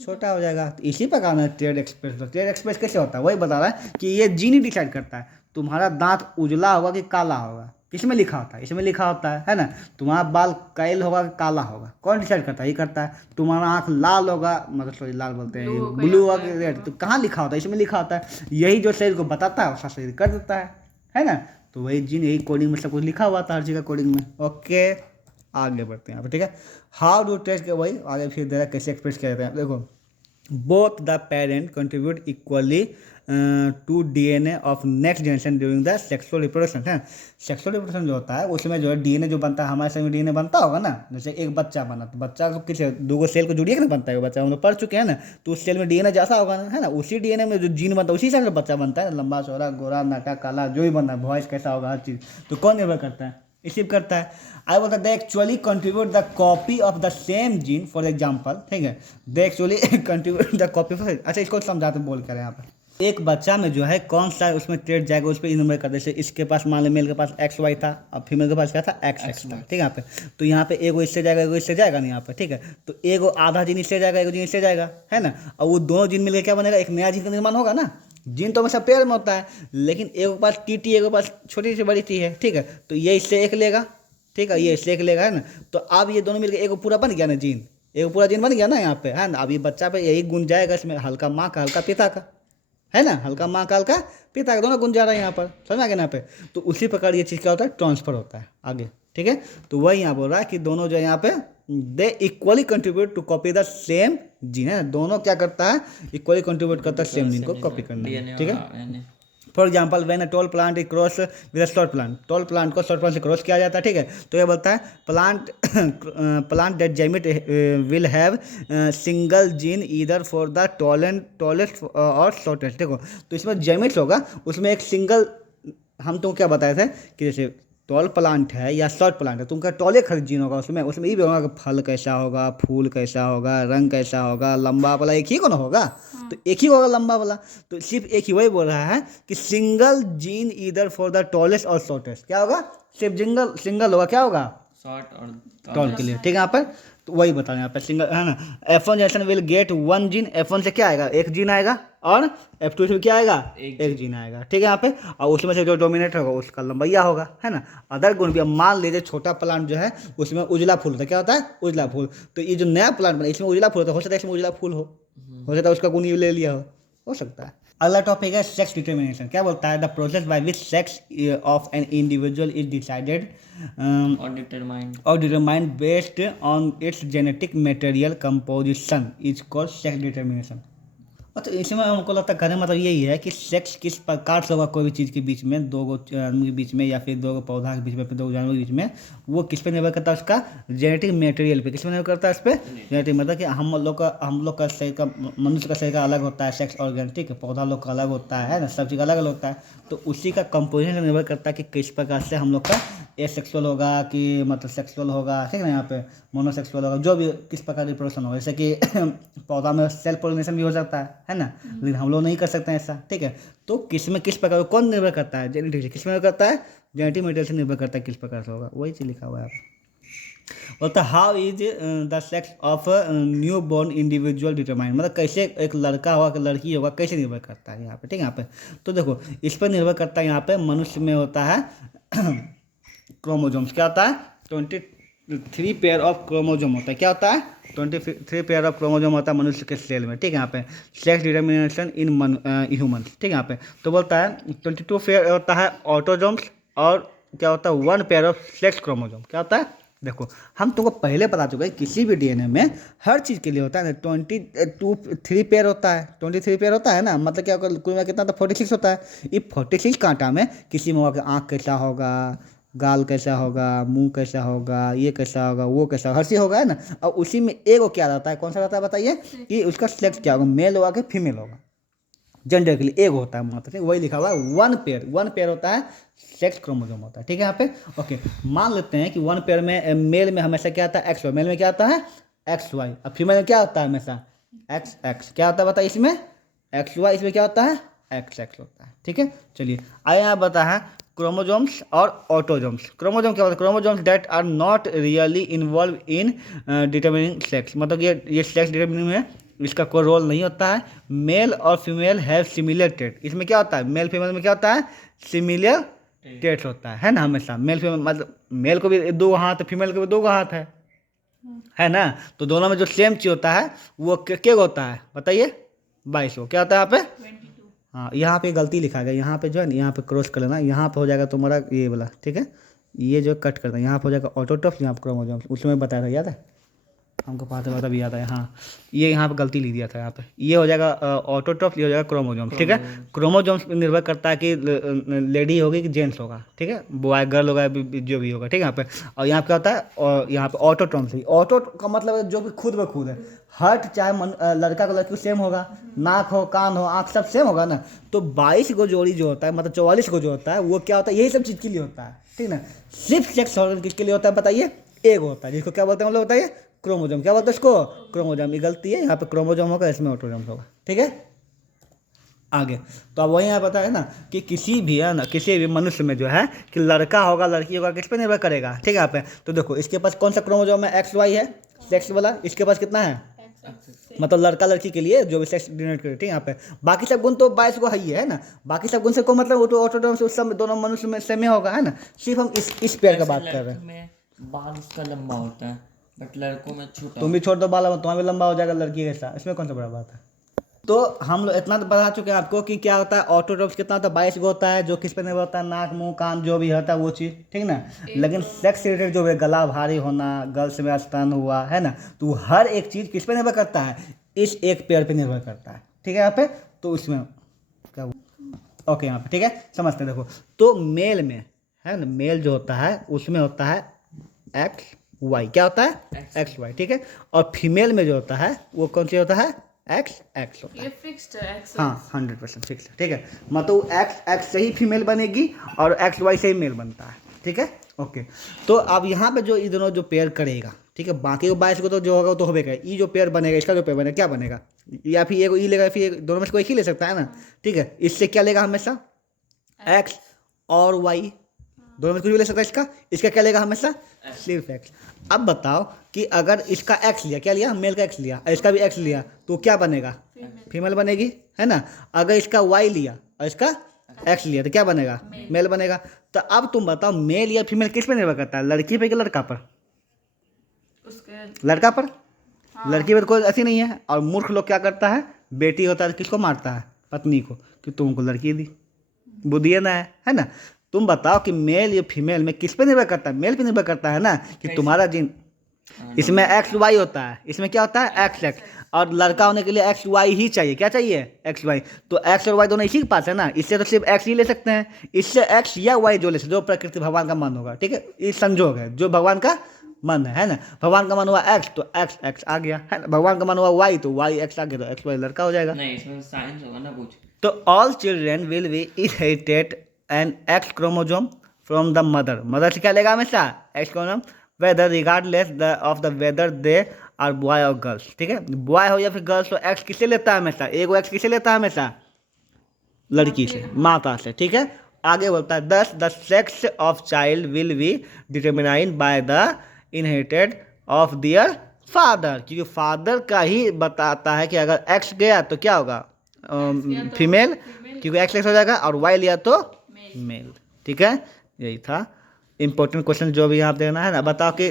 छोटा हो जाएगा। तो इसी प्रकार में ट्रेड एक्सप्रेस, ट्रेड एक्सप्रेस कैसे होता है वही बता रहा है कि ये जीन ही डिसाइड करता है तुम्हारा दांत उजला होगा कि काला होगा। किसमें लिखा होता है? इसमें लिखा होता है ना। तुम्हारा बाल कैल होगा कि काला होगा, कौन डिसाइड करता है? ये करता है। तुम्हारा आँख लाल होगा, मतलब सॉरी लाल बोलते हैं, ब्लू होगा कि रेड, तो कहाँ लिखा होता है? इसमें लिखा होता है। यही जो शरीर को बताता है वैसा शरीर कर देता है ना। तो वही जीन, यही कोडिंग में सब कुछ लिखा हुआ था हर चीज़ का कोडिंग में। ओके, आगे बढ़ते हैं यहाँ पर, ठीक है। हाउ डू टेस्ट के वही आगे फिर दे रहा है कैसे एक्सप्रेस किया जाता है। देखो both the parent contribute equally to DNA of next generation during the sexual reproduction, है। सेक्सुअल रिप्रोडक्शन जो होता है उसमें जो है डीएनए जो बनता है, हमारे शरीर में डीएनए बनता होगा ना। जैसे एक बच्चा बना तो बच्चा को किस दो सेल को जुड़िए कि ना बनता है बच्चा, हम लोग पढ़ चुके हैं ना। तो उस सेल में डीएनए जैसा होगा ना, है ना। उसी डीएनए में जो जीन बनता है उसी से बच्चा बनता है, लंबा चौड़ा गोरा नाटा काला जो भी बनता है, वॉइस कैसा होगा, हर चीज़। तो कौन निर्भर करता है? इसी करता है। आई बोलता they actually contribute the copy of the same gene, for example, ठीक है। They actually contribute the copy. अच्छा, इसको समझाते बोल कर यहाँ पर एक बच्चा में जो है कौन सा उसमें ट्रेट जाएगा उस पर इन्यूमरेट कर दे। जैसे इसके पास मान लो मेल के पास एक्स वाई था और फीमेल के पास क्या था एक्स एक्स था, ठीक है यहाँ पे। तो यहाँ पे एगो इससे जाएगा एगो इससे जाएगा ना यहाँ पे, ठीक है। तो एगो आधा जीन इससे जाएगा एगो जीन इससे जाएगा, है ना। और वो दोनों जीन मिलकर क्या बनेगा, एक नया जीन का निर्माण होगा ना। जीन तो हमेशा पेयर में होता है, लेकिन एगो के पास टी एगो के पास छोटी सी बड़ी टी है, ठीक है। तो ये इससे एक लेगा, ठीक है, ये इससे एक लेगा, है ना। तो अब ये दोनों मिलकर एगो पूरा बन गया ना जीन, एगो पूरा जीन बन गया ना यहाँ पे, है ना। अब ये बच्चा पे यही गुण जाएगा इसमें, हल्का माँ का हल्का पिता का, है ना, हल्का माँ का हल्का पिता का, दोनों गुण जा रहा है यहाँ पर, समझ आ गया ना यहाँ पे। तो उसी प्रकार ये चीज़ क्या होता है, ट्रांसफर होता है आगे, ठीक है। तो वही यहाँ बोल रहा है कि दोनों जो है यहाँ पे they equally contribute to copy the same gene, है। दोनों क्या करता है, इक्वली कंट्रीब्यूट करता है सेम जीन को कॉपी करने में, ठीक है। For example when a tall plant is cross with a short plant, tall plant को शॉर्ट प्लांट से क्रॉस किया जाता है, ठीक है। तो ये बोलता है plant that gamete will have single gene either for the tallest और शॉर्टेस्ट। देखो तो इसमें जेमिट्स होगा, उसमें एक सिंगल, हम तुमको क्या बताए थे कि जैसे टॉल प्लांट है या शॉर्ट प्लांट है, तो उनका टॉले खरीद जीन होगा, उसमें ये भी होगा कि फल कैसा होगा, फूल कैसा होगा, रंग कैसा होगा, लंबा वाला एक ही को ना होगा। तो एक ही होगा लंबा वाला। तो सिर्फ एक ही वही बोल रहा है कि single gene either for the tallest और शॉर्टेस्ट, क्या होगा, सिर्फ सिंगल होगा, क्या होगा, शॉर्ट और टॉल के लिए, ठीक है यहाँ पर। तो वही बता रहे हैं यहाँ पर सिंगल, है ना। F1 generation will get one gene, F1 से क्या आएगा, एक जीन आएगा, और F2 से क्या आएगा, एक जीन आएगा, ठीक है यहाँ पे। और उसमें से जो डोमिनेट होगा उसका लंबैया होगा, है ना। अदर गुण भी, अब मान लीजिए छोटा प्लांट जो है उसमें उजला फूल होता है, क्या होता है, उजला फूल। तो ये जो नया प्लांट बना इसमें उजला फूल होता है, हो सकता है इसमें उजला फूल हो सकता है उसका गुण ये ले लिया हो सकता है। अगला टॉपिक है सेक्स डिटर्मिनेशन। क्या बोलता है, the process by which sex of an individual is decided और determined based on its genetic material composition is called sex determination. तो इसमें हमको लगता है कहने मतलब यही है कि सेक्स किस प्रकार से होगा कोई भी चीज़ के बीच में, दो गो आदमी के बीच में या फिर दो गो पौधा के बीच में, फिर दो जानवर के बीच में, वो किस पे निर्भर करता है, उसका जेनेटिक मटेरियल पे। किस पे निर्भर करता है, उस पर जेनेटिक, मतलब कि हम लोग का शरीर का, मनुष्य का शरीर का अलग होता है सेक्स ऑर्गन, ठीक है, पौधा लोग का अलग होता है ना, सब चीज़ अलग अलग होता है। तो उसी का कंपोजिशन से निर्भर करता है कि किस प्रकार से हम लोग का एसेक्सुअल होगा कि मतलब सेक्सुअल होगा, ठीक है ना, यहाँ पे मोनोसेक्सुअल होगा, जो भी किस प्रकार की रिप्रोडक्शन होगा। जैसे कि पौधा में सेल्फ पोलिनेशन भी हो सकता है ना, लेकिन हम लोग नहीं कर सकते हैं ऐसा, ठीक है। तो किस में किस प्रकार, कौन निर्भर करता है, जेनेटिक से किस में निर्भर करता है, जेनेटिक मटेरियल से निर्भर करता है किस प्रकार से होगा, वही चीज़ लिखा हुआ है यहाँ पे। बोलता how is the sex of new born individual determined, मतलब कैसे एक लड़का होगा कि लड़की होगा, कैसे निर्भर करता है यहाँ पे, ठीक है यहाँ पे। तो देखो इस पर निर्भर करता है यहाँ पे, मनुष्य में होता है क्रोमोजोम्स, क्या होता है, 23 पेयर ऑफ क्रोमोजोम होता है, क्या होता है, 23 पेयर ऑफ क्रोमोजोम होता है मनुष्य के सेल में, ठीक है यहाँ पे। सेक्स डिटर्मिनेशन इन ह्यूमन, ठीक है यहाँ पे। तो बोलता है 22 पेयर होता है ऑटोजोम्स, और क्या होता है 1 पेयर ऑफ सेक्स क्रोमोजोम, क्या होता है। देखो हम तुमको पहले बता चुके हैं किसी भी डीएनए में हर चीज़ के लिए होता है 23 पेयर होता है, 23 पेयर होता है ना, मतलब क्या होगा, कुल में कितना था 46 होता है। ये 46 कांटा में किसी में होगा आँख कैसा होगा, गाल कैसा होगा, मुंह कैसा होगा, ये कैसा होगा, वो कैसा होगा, हर चीज़ होगा, है ना। और उसी में एगो क्या रहता है, कौन सा रहता है बताइए, कि उसका सेक्स क्या होगा, मेल होगा कि फीमेल होगा, जेंडर के लिए एक होता है मात्र, ठीक, वही लिखा हुआ है 1 पेयर होता है सेक्स क्रोमोजोम होता है, ठीक है यहाँ पे। ओके मान लेते हैं कि 1 पेयर में मेल में हमेशा क्या आता है एक्स वाई, मेल में क्या आता है एक्स वाई, और फीमेल में क्या होता है हमेशा एक्स एक्स, क्या होता है बताइए, इसमें एक्स वाई, इसमें क्या होता है एक्स एक्स होता है, ठीक है। चलिए आगे यहाँ बता है क्रोमोजोम्स और ऑटोजोम्स। क्रोमोजोम क्या होता है, chromosomes that are not really involve in determining sex, मतलब ये सेक्स डिटरमिनिंग में इसका कोई रोल नहीं होता है। मेल और फीमेल हैव सिमिलर ट्रेट, इसमें क्या होता है, मेल फीमेल में क्या होता है सिमिलर ट्रेट होता है ना, हमेशा मेल फीमेल, मतलब मेल को भी 2 हाथ, फीमेल को भी 2 हाथ है ना। तो दोनों में जो सेम चीज होता है वो क्या होता है बताइए 22 को, क्या होता है यहाँ पे, हाँ यहाँ पे गलती लिखा गया, यहाँ पे जो है ना, यहाँ पे क्रॉस कर लेना, यहाँ पे हो जाएगा तुम्हारा ये वाला, ठीक है, ये जो कट करना, यहाँ पे हो जाएगा ऑटोट्रॉफ, यहाँ पे क्रोमोजोम, उसमें बताया था, याद है हमको पता भी याद है, हाँ ये यहाँ पे गलती लिख दिया था, यहाँ पे ये हो जाएगा ऑटोट्रॉफ, ये हो जाएगा क्रोमोजोम, ठीक है। क्रोमोजोम्स पे निर्भर करता है कि लेडी होगी कि जेंट्स होगा, ठीक है, बॉय गर्ल होगा जो भी होगा, ठीक है यहाँ पे। और यहाँ पे क्या होता है, और यहाँ पे ऑटोट्रॉम्स, ऑटो का मतलब है जो कि खुद ब खुद है, हर्ट चाहे लड़का को लड़की सेम होगा, नाक हो कान हो आँख सब सेम होगा ना। तो 22 को जोड़ी जो होता है, मतलब 44 को जो होता है, वो क्या होता है, यही सब चीज़ के लिए होता है, ठीक ना। सिर्फ सेक्स ऑर्गन किसके लिए होता है बताइए, एक होता है, जिसको क्या बोलते हैं हम लोग बताइए, क्रोमोजोम, क्या बोलते हैं इसको, क्रोमोजोम। ये गलती है, यहाँ पे क्रोमोजोम होगा, इसमें ऑटोजोम होगा, ठीक है। आगे। तो अब वही यहाँ पता है ना कि किसी भी है ना, किसी भी मनुष्य में जो है कि लड़का होगा लड़की होगा किस पे निर्भर करेगा, ठीक है यहाँ पे। तो देखो इसके पास कौन सा क्रोमोसोम है, एक्स वाई है, सेक्स वाला। इसके पास कितना है, मतलब लड़का लड़की के लिए जो भी सेक्स डिनोट करे, ठीक है यहाँ पे। बाकी सब गुण तो 22 को है ना, बाकी सब गुण से को मतलब वो तो ऑटोडोम से उस सब दोनों मनुष्य में सेम ही होगा, है ना। सिर्फ हम इस पेयर का बात कर रहे हैं। लड़की में बाल उसका लंबा होता है बट लड़कों में छोटा। तुम भी छोड़ दो बाल, तुम्हारा भी लंबा हो जाएगा लड़की जैसा, इसमें कौन सा बड़ा बात है। तो हम लोग इतना तो बता चुके हैं आपको कि क्या होता है ऑटोट्रोफ्स, कितना होता है 22 को होता है, जो किस पे निर्भर होता है, नाक मुंह कान जो भी होता है वो चीज़, ठीक ना। लेकिन सेक्स रिलेटेड जो है गला भारी होना, गर्ल्स में स्तन हुआ, है ना, तो हर एक चीज़ किस पे निर्भर करता है, इस एक पेयर पे निर्भर करता है, ठीक है यहाँ पे। तो उसमें क्या ओके यहाँ पे ठीक है, समझते हैं। देखो तो मेल में है ना, मेल जो होता है उसमें होता है एक्स वाई, क्या होता है एक्स वाई, ठीक है। और फीमेल में जो होता है वो कौन सी होता है, एक्स एक्स होता है। ये फिक्स्ड है एक्स। हाँ 100% फिक्स है, ठीक है। मतलब एक्स एक्स से ही फीमेल बनेगी और एक्स वाई से ही मेल बनता है, ठीक है ओके। तो अब यहाँ पे जो ये दोनों जो पेयर करेगा, ठीक है, बाकी को 22 को तो जो होगा वो तो होगा, ये जो पेयर बनेगा इसका जो पेयर बनेगा क्या बनेगा, या फिर एक ई लेगा या फिर दोनों में से कोई एक ही ले सकता है ना, ठीक है। इससे क्या लेगा हमेशा, एक्स और वाई, दोनों में कुछ भी ले सकता है। इसका क्या लेगा हमेशा, सिर्फ एक्स। अब बताओ कि अगर इसका एक्स लिया, क्या लिया, मेल का एक्स लिया, और इसका भी एक्स लिया, तो क्या बनेगा, फीमेल बनेगी, है ना। अगर इसका वाई लिया और इसका एक्स लिया तो क्या बनेगा, मेल बनेगा। तो अब तुम बताओ मेल या फीमेल किस पे निर्भर करता है, लड़की पे कि लड़का पर, उसके लड़का पर। लड़की पर कोई ऐसी नहीं है। और मूर्ख लोग क्या करता है, बेटी होता है तो किसको मारता है, पत्नी को, कि तुमको लड़की दी, बुद्धि है ना, है ना। तुम बताओ कि मेल या फीमेल में किस पे निर्भर करता है, मेल पे निर्भर करता है ना, कि तुम्हारा जीन, इसमें एक्स वाई होता है, इसमें क्या होता है एक्स एक्स, और लड़का होने के लिए एक्स वाई ही चाहिए, क्या चाहिए, एक्स वाई। तो एक्स और वाई दोनों इसी के पास है ना, इससे तो सिर्फ एक्स ही ले सकते हैं, इससे एक्स या वाई जो ले सकते, जो प्रकृति भगवान का मन होगा, ठीक है, ये संजोग है जो भगवान का मन है ना। भगवान का मन हुआ एक्स तो एक्स एक्स आ गया, है ना। भगवान का मन हुआ वाई तो वाई एक्स आ गया, तो एक्स वाई लड़का हो जाएगा। नहीं इसमें साइंस होगा ना कुछ। तो all children will be inherited an X chromosome from the mother, mother से क्या लेगा हमेशा, X chromosome, whether regardless of the whether they are boy और गर्ल्स, ठीक है। बॉय हो या फिर गर्ल्स हो, एक्स किससे लेता है हमेशा, एगो एक्स किससे लेता है हमेशा, लड़की से, माता से, ठीक है। आगे बोलता है thus the sex of child will be determined by the inherited of their father, क्योंकि फादर का ही बताता है कि अगर एक्स गया तो क्या होगा, फीमेल, क्योंकि एक्स एक्स हो जाएगा, और वाई लिया तो मेल, ठीक है। यही था इंपॉर्टेंट क्वेश्चन जो भी यहाँ पे देना है ना। बताओ कि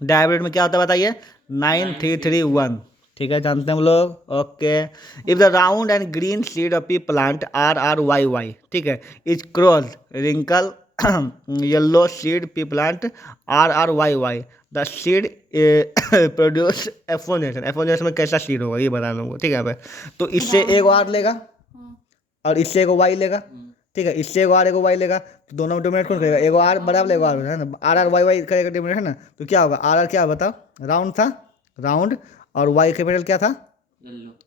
डायबिट में क्या होता है बताइए, 9331, ठीक है, जानते हैं हम लोग okay. If the round and green seed of pea plant R R Y Y, ठीक है, is cross wrinkle yellow seed pea plant R R Y Y, the seed produce एफोनेशन, एफोनेशन में कैसा सीड होगा ये बता दूंगा, ठीक है यहाँ पे। तो इससे एगो आर लेगा और इससे एगो वाई लेगा, ठीक है, इससे एगो आर एगो वाई लेगा, तो दोनों में डोमिनेट कौन करेगा, एगो आर बराबर एगो आर है ना, आर आर वाई वाई करेगा डोमिनेट, है ना। तो क्या होगा, आर आर क्या बताओ, राउंड था, राउंड, और वाई कैपिटल क्या था,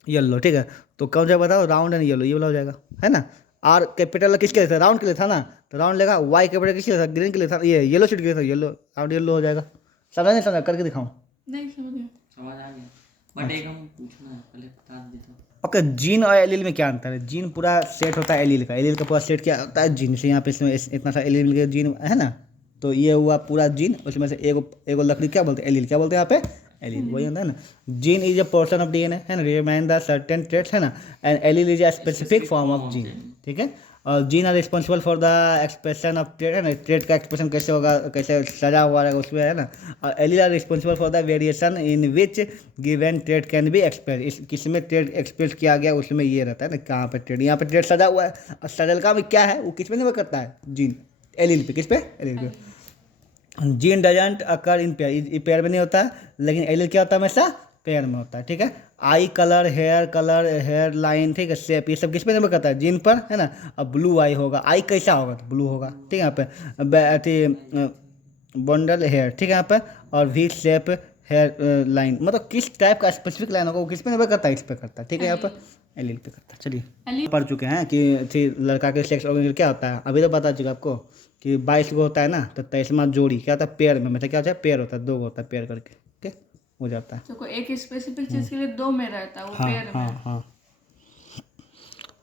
येलो, ठीक है। तो कौन सा बताओ, राउंड एंड येलो, ये वाला हो जाएगा, है ना। आर कैपिटल किसके लिए था, राउंड के लिए था ना, तो राउंड लेगा। वाई कैपिटल किसके लिए था, ग्रीन के लिए था, ये येलो सीट के लिए था, येलो, राउंड येलो हो जाएगा। समझा नहीं समझा, करके दिखाऊं, नहीं समझ गया। समझ आ गया बट एक हम पूछना है पहले बता देता। ओके। जीन और एलील में क्या अंतर है, जीन पूरा सेट होता है एलील का, एलील का पूरा सेट क्या होता है जीन से, यहाँ पे इसमें इतना सा एलील के जीन है ना, तो ये हुआ पूरा जीन, उसमें से एगो एगो लकड़ी क्या बोलते हैं, एलील, क्या बोलते हैं यहाँ पे, एलील, वही होता है ना। Gene is a portion of DNA, है ना, रिमेन द सर्टेन ट्रेट्स, है ना, and allele is a specific form of gene, ठीक है। और gene are responsible for the expression of trait, है ना, ट्रेट का एक्सप्रेशन कैसे होगा, कैसे सजा हुआ रहेगा उसमें, है ना। और allele are responsible for the variation in which given trait can be express, इस किसमें ट्रेट एक्सप्रेस किया गया उसमें ये रहता है ना, कहाँ पे ट्रेट, यहाँ पे ट्रेट सजा हुआ है, और सजल का भी क्या है वो किस पे निर्भर करता है, जीन, एलील पे, किस पे, एलील पे। Gene doesn't occur in pair, ये पेयर में नहीं होता है, लेकिन एलील क्या होता है हमेशा पेयर में होता है, ठीक है। आई कलर, हेयर लाइन, ठीक है, शेप, ये सब किस पे निर्भर करता है, जीन पर, है ना। अब ब्लू आई होगा, आई कैसा होगा तो ब्लू होगा, ठीक है यहाँ पे। बंडल हेयर, ठीक है यहाँ पे, और वी शेप हेयर लाइन, मतलब किस टाइप का स्पेसिफिक लाइन होगा वो किस पे निर्भर करता है, इस पे करता है, ठीक है यहाँ पर एलील पे करता है। चलिए पढ़ चुके हैं कि लड़का के सेक्स ऑर्गन क्या होता है, अभी तो बता चुका आपको कि 22 को होता है ना, तो 23वां जोड़ी क्या होता है, पेयर में, मतलब क्या होता है, पेयर होता है, दो होता है पेयर करके, ठीक है, हो जाता है। तो कोई एक स्पेसिफिक चीज के लिए दो में रहता है वो पेयर में। हाँ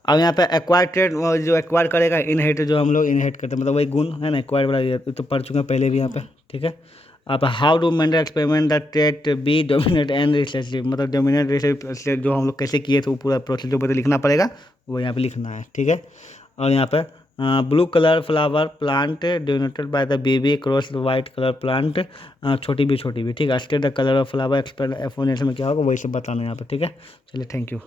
अब यहाँ पे एक्वायर ट्रेट जो एक्वायर करेगा, इनहेरिट जो हम लोग इनहेरिट करते हैं, मतलब वही गुण है ना, एक्वायर वाला, ये तो पढ़ चुके हैं पहले भी यहाँ पे, ठीक है। अब how do Mendel experiment the trait be dominate and recessive, मतलब डोमिनेट रिसेसिव जो हम लोग कैसे किए थे वो पूरा प्रोसेस जो लिखना पड़ेगा, वो यहाँ पे लिखना है, ठीक है। और यहाँ पे blue colour flower plant donated by the baby cross white colour plant, छोटी भी ठीक है। State the colour of flower expand explanation में क्या होगा वही सब बताना है यहाँ पे, ठीक है। चलिए, थैंक यू।